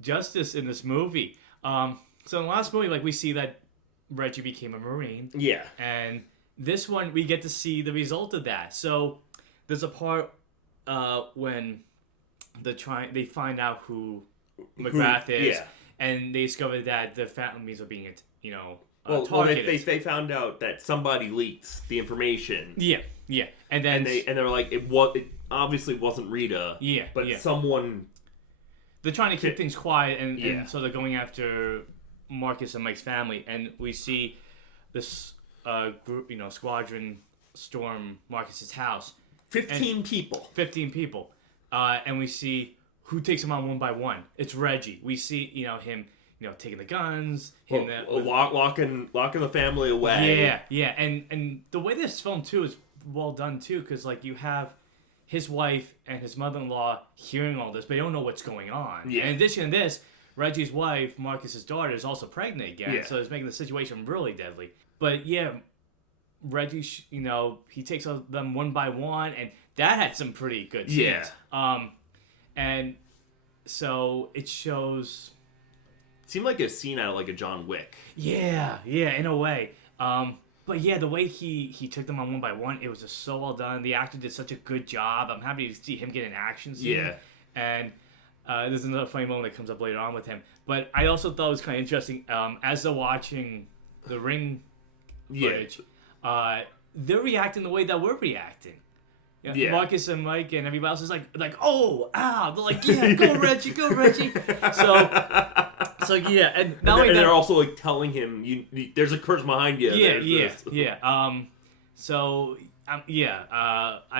justice in this movie. So in the last movie, like, we see that Reggie became a Marine. Yeah. And this one, we get to see the result of that. So there's a part when they find out who McGrath is, and they discover that the families are being, targeted. They found out that somebody leaked the information. Yeah, and then they're like, it obviously wasn't Rita. Yeah, but someone. They're trying to keep things quiet, and so they're going after Marcus and Mike's family, and we see this group, squadron storm Marcus's house. 15 people. 15 people. And we see who takes them on one by one. It's Reggie. We see, him, taking the guns. Locking the family away. Yeah. And the way this film, too, is well done, too, because, like, you have his wife and his mother-in-law hearing all this, but they don't know what's going on. Yeah. And in addition to this, Reggie's wife, Marcus's daughter, is also pregnant again, so it's making the situation really deadly. But, yeah, Reggie, he takes them one by one, and that had some pretty good scenes. And so it shows. It seemed like a scene out of like a John Wick. Yeah, in a way. But yeah, the way he took them on one by one, it was just so well done. The actor did such a good job. I'm happy to see him get an action scene. Yeah. And there's another funny moment that comes up later on with him. But I also thought it was kind of interesting. As they're watching the ring footage, they're reacting the way that we're reacting. Marcus and Mike and everybody else is like, oh, ow. They're like, yeah, go Reggie, go Reggie. So yeah, and they're also like telling him, there's a curse behind you. I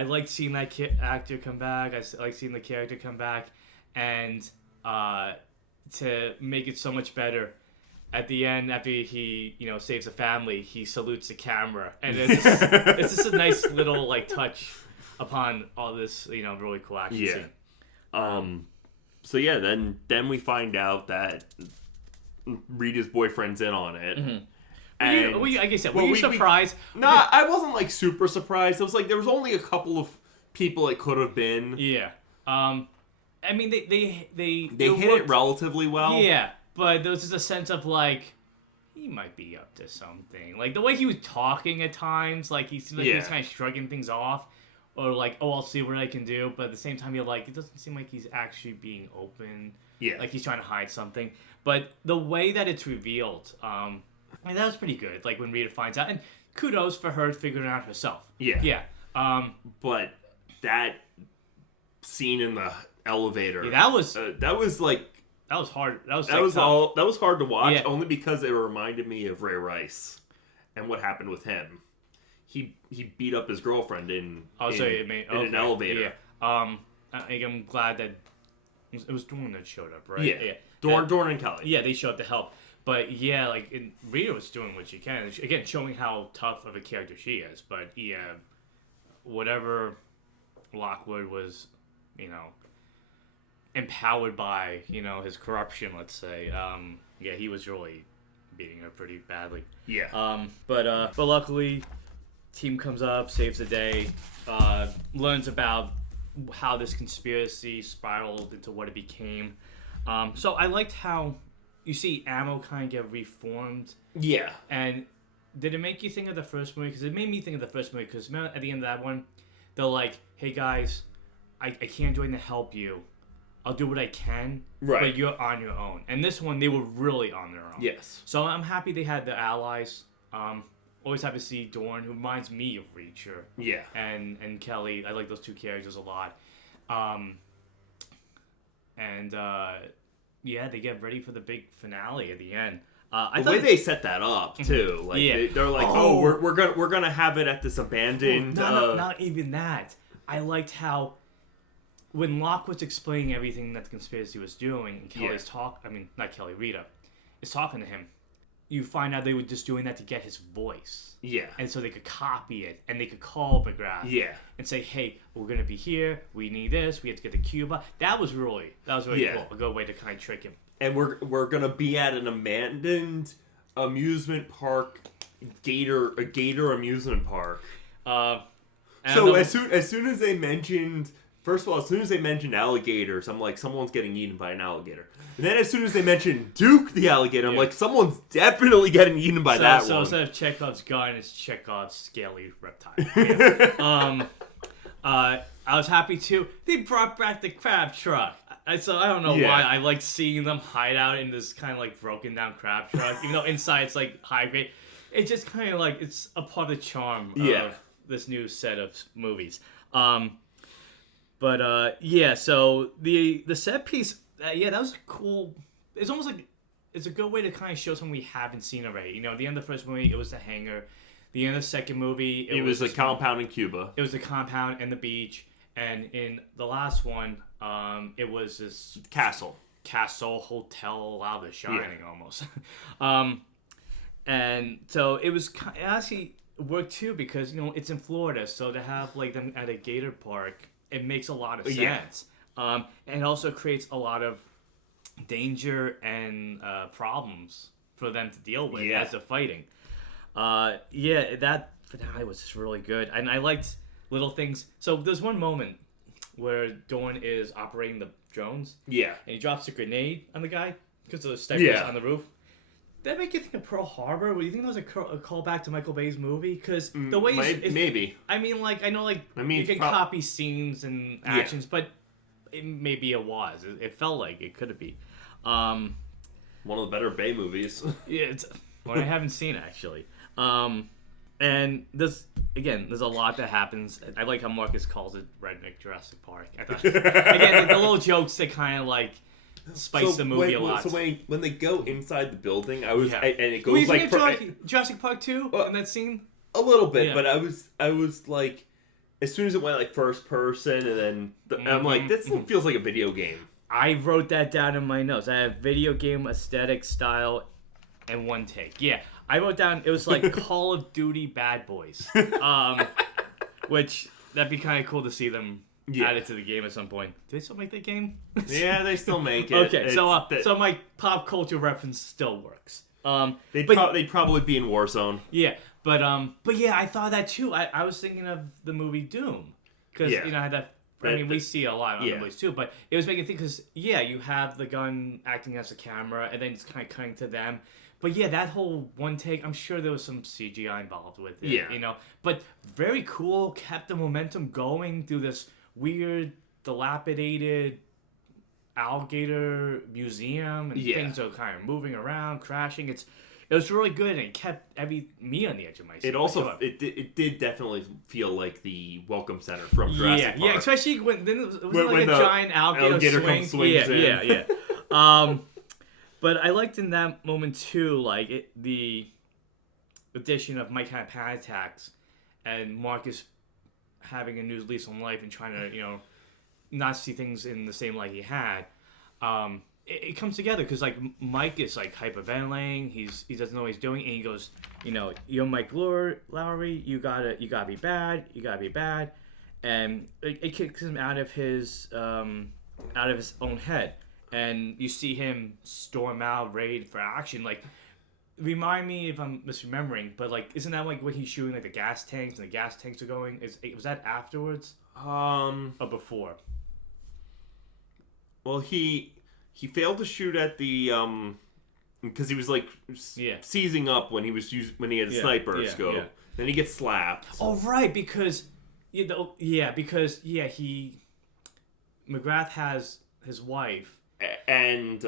like seeing that actor come back. I like seeing the character come back, and to make it so much better. At the end, after he saves the family, he salutes the camera, and it's just a nice little like touch upon all this, really cool action scene. So yeah, then we find out that Rita's boyfriend's in on it. Mm-hmm. And like I said, were you surprised? I wasn't like super surprised. It was like there was only a couple of people it could have been. Yeah. I mean, they hit it relatively well. Yeah, but there was just a sense of like, he might be up to something. Like the way he was talking at times, like he seemed like he was kind of shrugging things off. Or like, oh, I'll see what I can do. But at the same time, you're like, it doesn't seem like he's actually being open. Yeah. Like he's trying to hide something. But the way that it's revealed, that was pretty good. Like when Rita finds out. And kudos for her figuring it out herself. Yeah. Yeah. But that scene in the elevator. Yeah, that was like... That was hard. That was hard to watch, only because it reminded me of Ray Rice and what happened with him. He beat up his girlfriend in an elevator. Yeah. I'm glad that it was Dorn that showed up, right? Yeah. Dorn and Kelly. Yeah, they showed up to help. But yeah, Rita was doing what she can. Again, showing how tough of a character she is. But yeah, whatever Lockwood was, empowered by, his corruption, let's say. He was really beating her pretty badly. Yeah. But luckily, team comes up, saves the day, learns about how this conspiracy spiraled into what it became. So I liked how you see Ammo kind of get reformed. Yeah. And did it make you think of the first movie? Because it made me think of the first movie. Because at the end of that one, they're like, hey guys, I can't do anything to help you. I'll do what I can, but you're on your own. And this one, they were really on their own. Yes. So I'm happy they had the allies. Always happy to see Dorn, who reminds me of Reacher. Yeah. And Kelly. I like those two characters a lot. They get ready for the big finale at the end. The way they set that up too, like they're like, we're gonna have it at this abandoned. Not even that. I liked how when Locke was explaining everything that the conspiracy was doing, and Kelly's Rita is talking to him. You find out they were just doing that to get his voice. Yeah. And so they could copy it, and they could call McGrath. Yeah. And say, hey, we're going to be here. We need this. We have to get to Cuba. That was really cool. A good way to kind of trick him. And we're going to be at an abandoned amusement park, a gator amusement park. So as soon as they mentioned First of all, as soon as they mentioned alligators, I'm like, someone's getting eaten by an alligator. And then as soon as they mentioned Duke the alligator, I'm like, someone's definitely getting eaten by that one. So instead of Chekhov's gun, it's Chekhov's scaly reptile. I was happy too. They brought back the crab truck. So I don't know why I like seeing them hide out in this kind of like broken down crab truck, even though inside it's like high grade. It's just kind of like it's a part of the charm of this new set of movies. So the set piece, that was cool. It's almost like it's a good way to kind of show something we haven't seen already. You know, at the end of the first movie, it was the hangar. The end of the second movie, it was the compound in Cuba. It was the compound and the beach. And in the last one, it was this castle, hotel, out of The Shining almost. And so it actually worked too because, you know, it's in Florida. So to have like them at a gator park, it makes a lot of sense. And it also creates a lot of danger and problems for them to deal with as they're fighting. That finale was just really good. And I liked little things. So there's one moment where Dorn is operating the drones. Yeah. And he drops a grenade on the guy because of the snipers on the roof. Did that make you think of Pearl Harbor? Do you think that was a callback to Michael Bay's movie? Because the way maybe. I mean, like, I know, like, you can copy scenes and actions, but maybe it was. It felt like it could be. One of the better Bay movies. It's one I haven't seen, actually. And there's a lot that happens. I like how Marcus calls it Redneck Jurassic Park. I thought, again, the little jokes that kind of like spice the movie a lot. So when they go inside the building, and it goes like Jurassic Park 2 in that scene. A little bit, but I was like, as soon as it went like first person, and then I'm like, this feels like a video game. I wrote that down in my notes. I have video game aesthetic, style, and one take. Yeah. I wrote down, it was like Call of Duty Bad Boys. Which, that'd be kind of cool to see them added to the game at some point. Do they still make that game? Yeah, they still make it. Okay, so my pop culture reference still works. They'd probably be in Warzone. Yeah, but yeah, I thought that too. I was thinking of the movie Doom. Because, you know, I had that... I mean, we see a lot on the movies too, but it was making me think because, you have the gun acting as a camera, and then it's kind of cutting to them. But yeah, that whole one take, I'm sure there was some CGI involved with it, you know. But very cool, kept the momentum going through this weird, dilapidated alligator museum, and things are kind of moving around, crashing. It was really good, and it kept me on the edge of my seat. It also, it did dedefinitely feel like the Welcome Center from Jurassic Park. Yeah, especially when a giant alligator swings in. Yeah. But I liked in that moment too, like the addition of Mike having panic attacks and Marcus having a new lease on life and trying to, not see things in the same light he had. It comes together because like Mike is like hyperventilating. He doesn't know what he's doing, and he goes, you're Mike Lowery. You gotta be bad. You gotta be bad, and it kicks him out of his own head. And you see him storm out, ready for action. Like, remind me if I'm misremembering, but like, isn't that like when he's shooting like the gas tanks and the gas tanks are going? Was that afterwards? Or before? Well, he failed to shoot at the because he was like seizing up when he was when he had a sniper scope. Yeah. Then he gets slapped. Oh right, because McGrath has his wife. And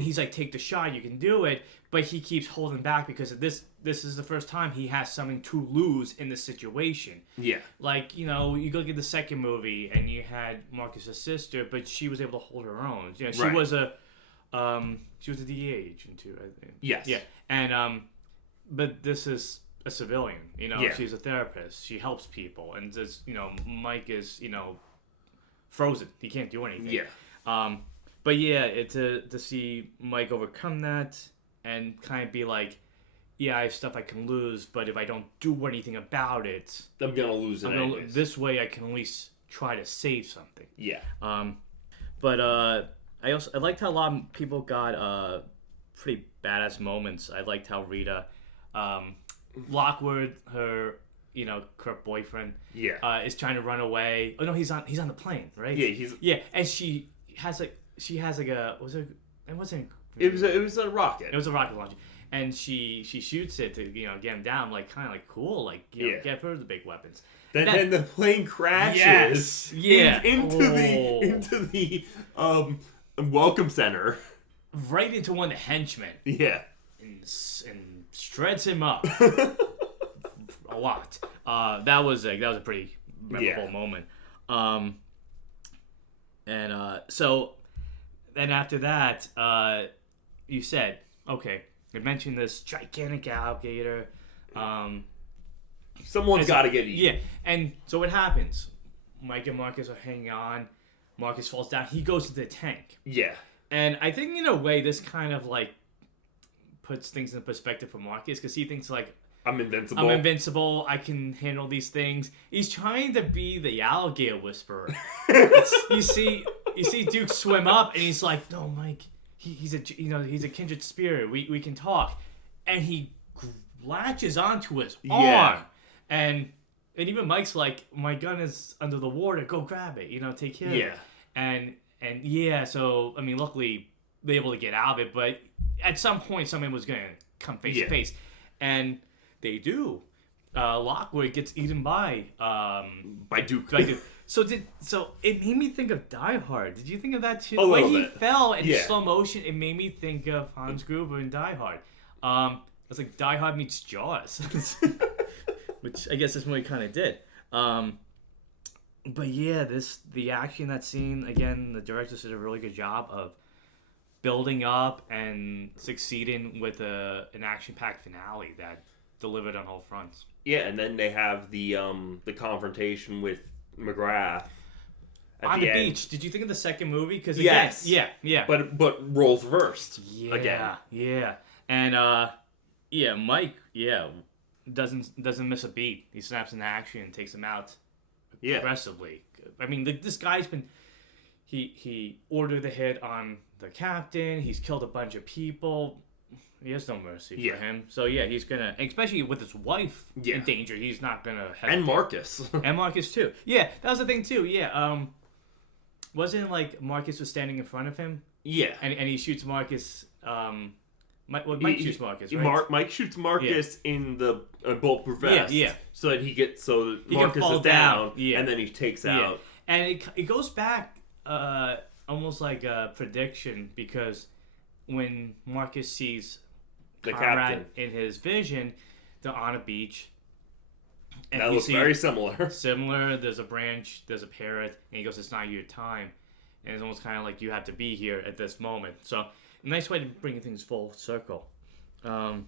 he's like, take the shot, you can do it, but he keeps holding back because this is the first time he has something to lose in this situation. Yeah. Like, you look at the second movie and you had Marcus's sister, but she was able to hold her own. She was a DEA agent too, I think. Yes. Yeah. And but this is a civilian, she's a therapist. She helps people, and just, Mike is, frozen. He can't do anything. Yeah. But yeah, to see Mike overcome that and kind of be like, I have stuff I can lose, but if I don't do anything about it, I'm gonna lose it. This way, I can at least try to save something. Yeah. But I liked how a lot of people got pretty badass moments. I liked how Rita, Lockwood, her Kurt boyfriend, Yeah. is trying to run away. Oh no, he's on the plane, right? Yeah, and she has a it wasn't. It was a rocket. It was a rocket launcher, and she shoots it to get him down, like kind of like cool, like get rid of the big weapons. Then the plane crashes. Into the welcome center, right into one of the henchmen. Yeah, and shreds him up a lot. That was a pretty memorable moment. So then after that, you said, okay, you mentioned this gigantic alligator. Someone's got to get eaten. Yeah, and so what happens? Mike and Marcus are hanging on. Marcus falls down. He goes to the tank. Yeah. And I think in a way this kind of like puts things in perspective for Marcus, because he thinks like, I'm invincible. I can handle these things. He's trying to be the alligator whisperer. You see Duke swim up, and he's like, "No, Mike, he's a kindred spirit. We can talk." And he latches onto his arm, and even Mike's like, "My gun is under the water. Go grab it. Take care of it." And so I mean, luckily they're able to get out of it, but at some point someone was gonna come face to face, and they do. Lockwood gets eaten by Duke. So it made me think of Die Hard. Did you think of that too? A little When he bit. fell in slow motion, it made me think of Hans Gruber in Die Hard. It's like Die Hard meets Jaws, which I guess this movie kind of did. But yeah, the action, that scene, again, the director did a really good job of building up and succeeding with an action-packed finale that delivered on all fronts. Yeah, and then they have the confrontation with McGrath on the beach. Did you think of the second movie? Because yes, yeah. But roles reversed again. Yeah, and Mike, doesn't miss a beat. He snaps into action and takes him out aggressively. I mean, this guy's been he ordered the hit on the captain. He's killed a bunch of people. He has no mercy for him. So he's gonna, especially with his wife in danger, he's not gonna hesitate. And Marcus. And Marcus too. Yeah, that was the thing too. Yeah. Wasn't it like Marcus was standing in front of him? Yeah. And he shoots Marcus. Mike shoots Marcus, right? Mike shoots Marcus in the bulletproof vest. Yeah. So that Marcus is down. And then he takes out. And it goes back almost like a prediction, because when Marcus sees the Conrad captain in his vision, they're on a beach. And that looks very similar. Similar. There's a branch, there's a parrot, and he goes, "It's not your time." And it's almost kind of like you have to be here at this moment. So, a nice way to bring things full circle. But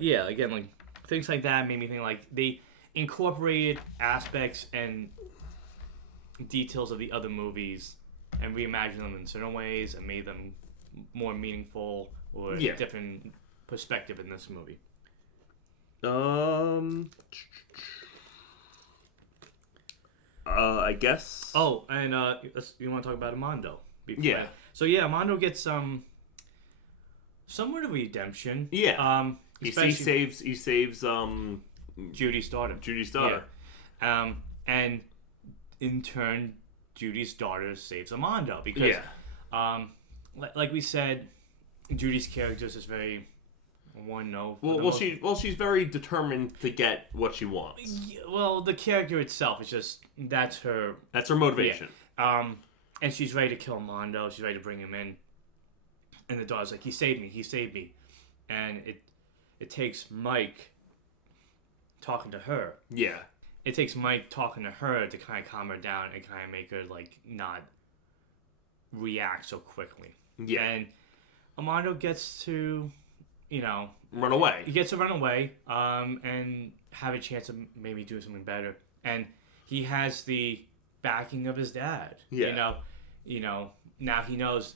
yeah, again, like things like that made me think like they incorporated aspects and details of the other movies and reimagined them in certain ways and made them more meaningful or a different perspective in this movie. I guess. Oh, and you want to talk about Armando? Yeah. So Armando gets somewhat of redemption. Yeah. He saves Judy's daughter. Yeah. And in turn, Judy's daughter saves Armando because, like we said, Judy's character is just very one note. She's very determined to get what she wants. Well, the character itself is just that's her motivation. Yeah. And she's ready to kill Armando. She's ready to bring him in. And the daughter's like, he saved me. And it takes Mike talking to her. Yeah. It takes Mike talking to her to kind of calm her down and kind of make her like not react so quickly. Yeah. And Armando gets to, run away. He gets to run away and have a chance of maybe doing something better. And he has the backing of his dad. Yeah. Now he knows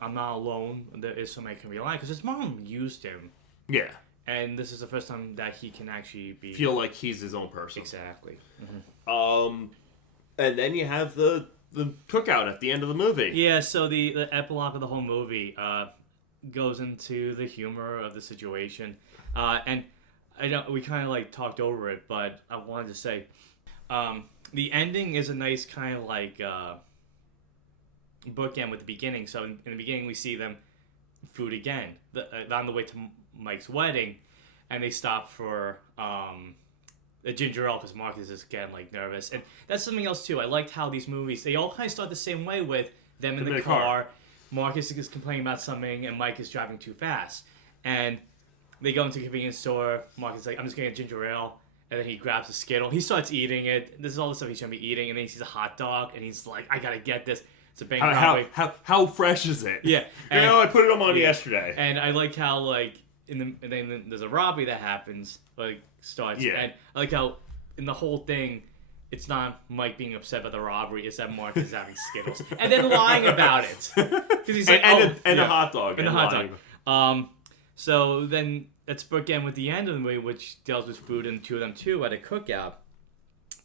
I'm not alone. There is somebody I can rely on, because his mom used him. Yeah. And this is the first time that he can actually feel like he's his own person. Exactly. Mm-hmm. And then you have the cookout at the end of the movie. Yeah. So the epilogue of the whole movie goes into the humor of the situation, and I know we kind of like talked over it, but I wanted to say, the ending is a nice kind of like bookend with the beginning. So in the beginning, we see them food again, on the way to Mike's wedding, and they stop for the ginger ale because Marcus is again like nervous, and that's something else too. I liked how these movies, they all kind of start the same way with them in the car. Marcus is complaining about something, and Mike is driving too fast, and they go into the convenience store. Marcus is like, I'm just getting a ginger ale. And then he grabs a Skittle. He starts eating it. This is all the stuff he shouldn't be eating. And then he sees a hot dog. And he's like, I got to get this. It's a bank robbery. How fresh is it? Yeah. And, I put it on yesterday. And I like how, like, and then there's a robbery that happens. Like, starts. Yeah. And I like how, in the whole thing, it's not Mike being upset about the robbery. It's that Marcus is having Skittles. And then lying about it. Because he's like, a hot dog. And a hot dog. So then let's bookend with the end of the movie, which deals with food, and two of them too at a cookout.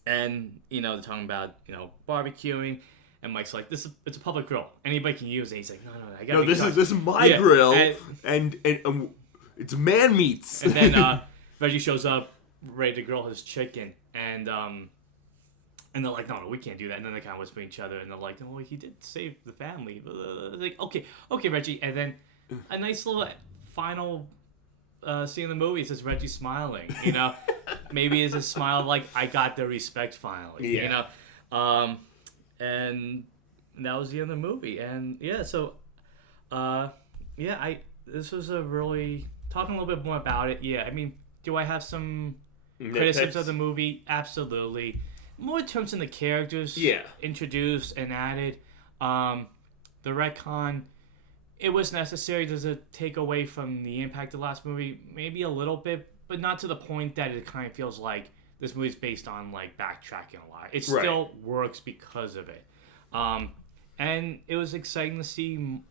And, they're talking about, barbecuing. And Mike's like, it's a public grill. Anybody can use it. He's like, no, I got to this is my grill. And it's man meats. And then Reggie shows up ready to grill his chicken. And they're like, no, we can't do that. And then they kind of whisper to each other. And they're like, oh, he did save the family. Like, okay, Reggie. And then a nice little final scene in the movie is just Reggie smiling, maybe it's a smile like I got the respect finally, and that was the end of the movie. And so this was a really talking a little bit more about it. I mean, do I have some criticisms of the movie? Absolutely. More in terms of the characters introduced and added. The retcon, it was necessary. Does it take away from the impact of the last movie? Maybe a little bit, but not to the point that it kind of feels like this movie's based on like backtracking a lot. It still works because of it. And it was exciting to see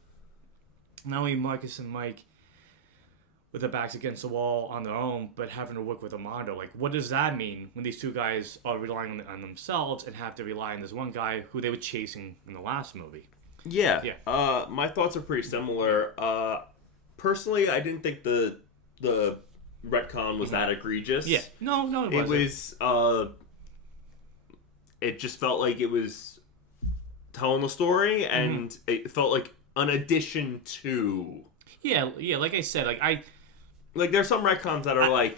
not only Marcus and Mike with their backs against the wall on their own, but having to work with Armando. Like, what does that mean when these two guys are relying on themselves and have to rely on this one guy who they were chasing in the last movie? Yeah. My thoughts are pretty similar. Personally, I didn't think the retcon was that egregious. Yeah. No, it wasn't. It was. It just felt like it was telling the story, and it felt like an addition to. Yeah. Like I said, like there's some retcons that are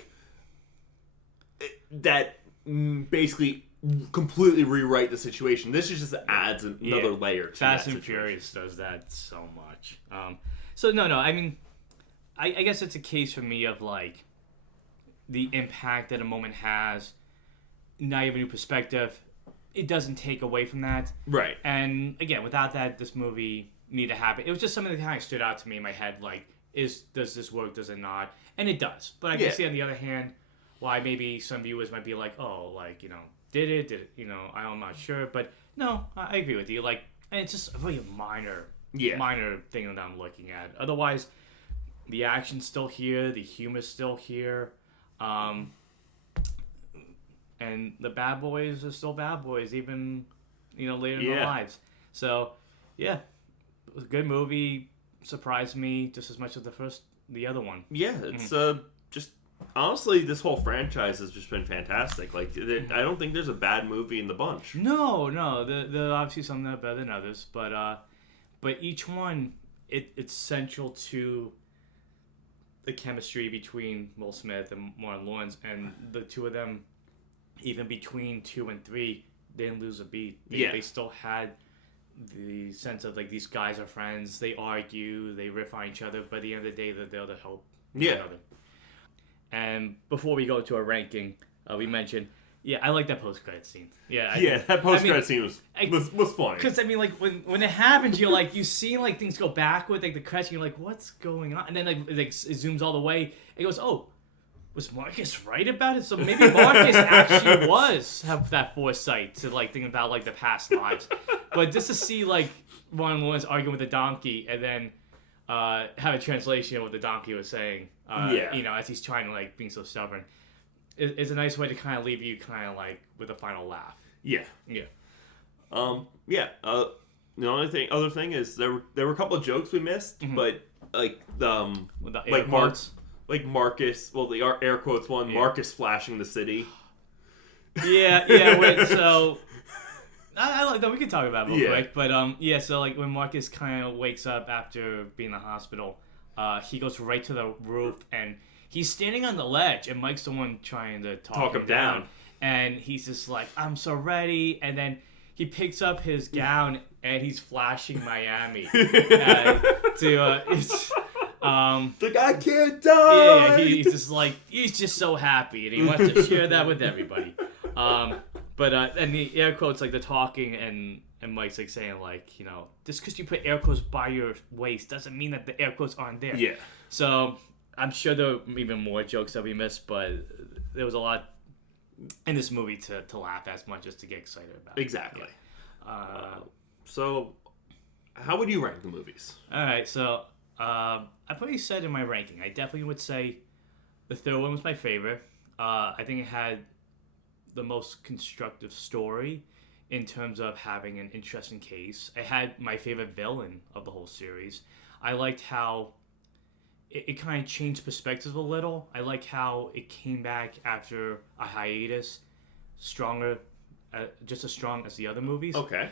that basically completely rewrite the situation. This just adds another layer to Fast and Furious does that so much. So no, I mean, I guess it's a case for me of like the impact that a moment has. Now you have a new perspective. It doesn't take away from that. Right. And again, without that, this movie need to happen. It was just something that kind of stood out to me in my head. Like, does this work? Does it not? And it does. But I can see on the other hand why maybe some viewers might be like, oh, like, did it, I'm not sure. But no, I agree with you. Like, and it's just a really minor thing that I'm looking at. Otherwise, the action's still here, the humor's still here, and the bad boys are still bad boys, even later in their lives. So, yeah, it was a good movie. Surprised me just as much as the other one. Yeah, it's just. Honestly, this whole franchise has just been fantastic. Like, I don't think there's a bad movie in the bunch. No. There are obviously some that are better than others, but each one, it's central to the chemistry between Will Smith and Martin Lawrence, and the two of them, even between 2 and 3, they didn't lose a beat. They still had the sense of, like, these guys are friends, they argue, they riff on each other, but at the end of the day, they're there to help one another. And before we go to our ranking, we mentioned, I like that post-credit scene. That post-credit scene was fun. Because, I mean, like, when it happens, you're like, you see, like, things go backward, like, the credits, you're like, what's going on? And then, like, it zooms all the way, it goes, oh, was Marcus right about it? So maybe Marcus actually have that foresight to, like, think about, like, the past lives. But just to see, like, Martin Lawrence arguing with the donkey, and then have a translation of what the donkey was saying, as he's trying to, like, being so stubborn, it's a nice way to kind of leave you kind of, like, with a final laugh. The only other thing is there were a couple of jokes we missed, but like like Marcus. Well, the air quotes one. Yeah. Marcus flashing the city. Yeah. Wait, so I like that. We can talk about it real Yeah. quick. But yeah. So like when Marcus kind of wakes up after being in the hospital, he goes right to the roof and he's standing on the ledge, and Mike's the one trying to talk him down. And he's just like, "I'm so ready," and then he picks up his gown and he's flashing Miami. It's like, I can't die. Yeah, he's just so happy, and he wants to share that with everybody. But and the air quotes, like the talking, and Mike's like saying, like, you know, just because you put air quotes by your waist doesn't mean that the air quotes aren't there. Yeah. So I'm sure there were even more jokes that we missed, but there was a lot in this movie to laugh as much as to get excited about. Exactly. So, how would you rank the movies? All right, so I've already said in my ranking, I definitely would say the third one was my favorite. I think it had the most constructive story in terms of having an interesting case. It had my favorite villain of the whole series. I liked how it kind of changed perspectives a little. I like how it came back after a hiatus, stronger, just as strong as the other movies. Okay.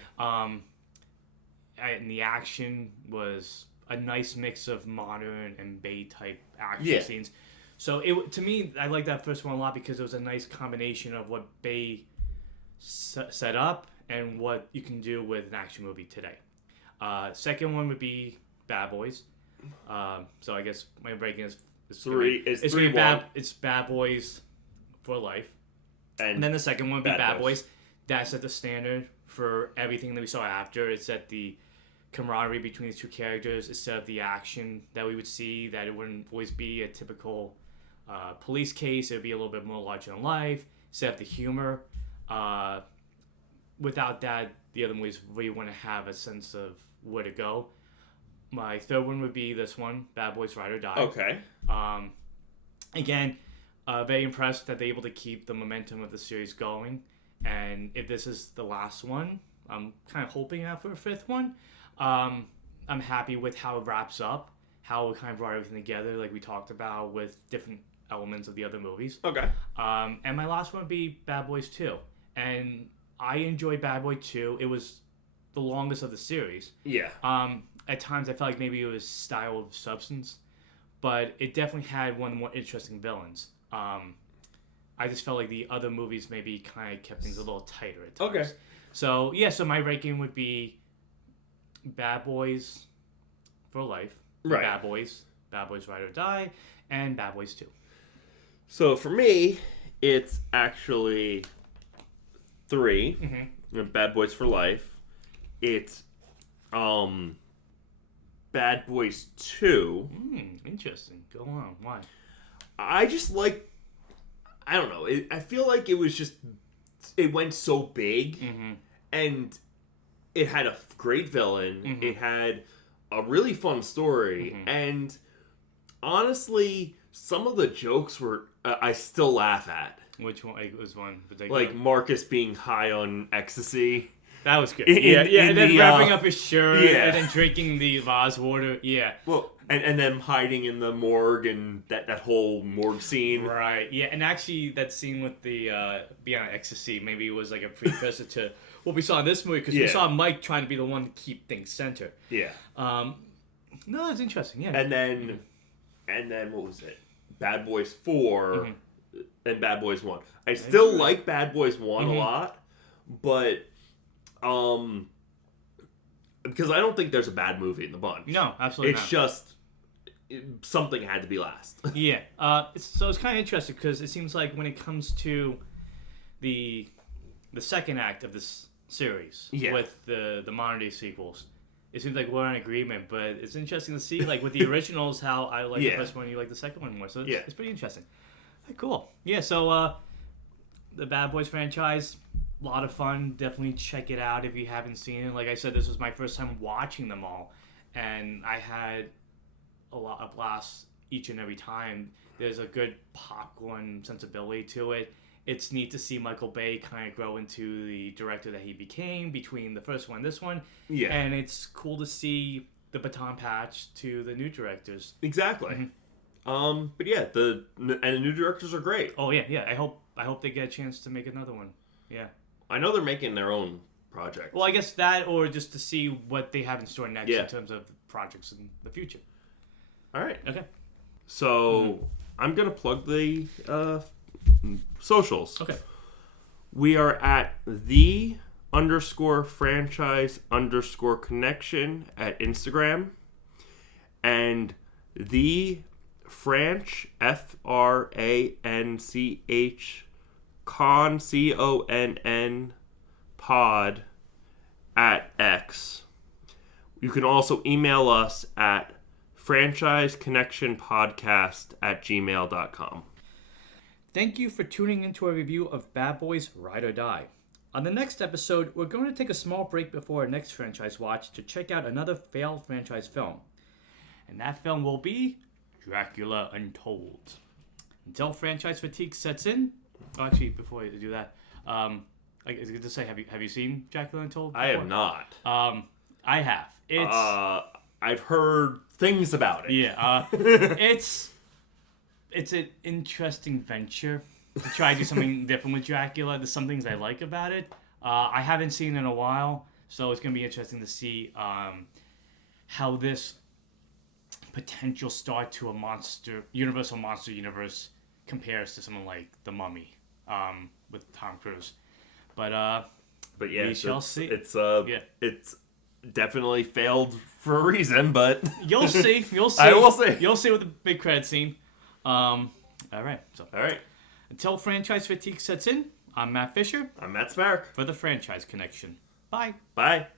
And the action was a nice mix of modern and Bay type action scenes. So to me, I like that first one a lot because it was a nice combination of what Bay set up and what you can do with an action movie today. Second one would be Bad Boys. So I guess my ranking is three. It's Bad Boys for life, and then the second one would be Bad Boys. That set the standard for everything that we saw after. It set the camaraderie between these two characters. It set up the action that we would see. That it wouldn't always be a typical police case. It would be a little bit more larger than life. Set up the humor. Without that, the other movies really wouldn't have a sense of where to go. My third one would be this one, Bad Boys Ride or Die. Okay. Again, very impressed that they're able to keep the momentum of the series going. And if this is the last one, I'm kind of hoping out for a fifth one. I'm happy with how it wraps up, how it kind of brought everything together, like we talked about with different elements of the other movies. Okay. And my last one would be Bad Boys 2. And I enjoyed Bad Boy 2. It was the longest of the series. Yeah. At times, I felt like maybe it was style of substance, but it definitely had one of the more interesting villains. I just felt like the other movies maybe kind of kept things a little tighter at times. Okay. So, yeah, so my ranking would be Bad Boys for life, right. Bad Boys Ride or Die, and Bad Boys 2. So, for me, it's actually 3. Mm-hmm. Bad Boys for life. It's Bad Boys 2. Interesting. Go on. Why? I just like... I don't know. I feel like it was just... It went so big. Mm-hmm. And it had a great villain. Mm-hmm. It had a really fun story. Mm-hmm. And honestly, some of the jokes were... I still laugh at. Which one was one particular? Like Marcus being high on ecstasy. That was good. And then wrapping up his shirt yeah. and then drinking the vase water. Yeah. Well, and them hiding in the morgue and that whole morgue scene. Right. Yeah, and actually that scene with the Beyond Ecstasy maybe was like a precursor to what we saw in this movie because we saw Mike trying to be the one to keep things centered. Yeah. No, it's interesting. Yeah. And then what was it? Bad Boys 4 and Bad Boys 1. I still like Bad Boys 1 a lot, but because I don't think there's a bad movie in the bunch. No, absolutely it's not. Just something had to be last. Yeah. So it's kind of interesting because it seems like when it comes to the second act of this series with the modern day sequels, it seems like we're in agreement. But it's interesting to see, like with the originals, how I like the first one, you like the second one more. So it's pretty interesting. Right, cool. Yeah. So the Bad Boys franchise. A lot of fun. Definitely check it out if you haven't seen it. Like I said, this was my first time watching them all, and I had a lot of blast each and every time. There's a good popcorn sensibility to it. It's neat to see Michael Bay kind of grow into the director that he became between the first one and this one. Yeah. And it's cool to see the baton patch to the new directors. Exactly. But yeah, the new directors are great. Oh yeah. I hope they get a chance to make another one. Yeah. I know they're making their own project. Well, I guess that, or just to see what they have in store next Yeah. in terms of projects in the future. All right. Okay. So I'm gonna plug the socials. Okay. We are at _franchise_connection at Instagram, and the Franch FRANCH CONN pod at X. You can also email us at franchiseconnectionpodcast@gmail.com. Thank you for tuning into a review of Bad Boys Ride or Die. On the next episode, we're going to take a small break before our next franchise watch to check out another failed franchise film. And that film will be Dracula Untold. Until franchise fatigue sets in... Oh, actually, before you do that, I was going to say, have you seen Dracula Untold before? I have not. I have. It's... I've heard things about it. Yeah, it's an interesting venture to try to do something different with Dracula. There's some things I like about it. I haven't seen it in a while, so it's going to be interesting to see how this potential start to a Universal Monster Universe compares to something like The Mummy with Tom Cruise. But yeah, we shall see. It's definitely failed for a reason, but you'll see. I will see. You'll see with the big credit scene. All right. All right. Until franchise fatigue sets in, I'm Matt Fisher. I'm Matt Spark. For the Franchise Connection. Bye. Bye.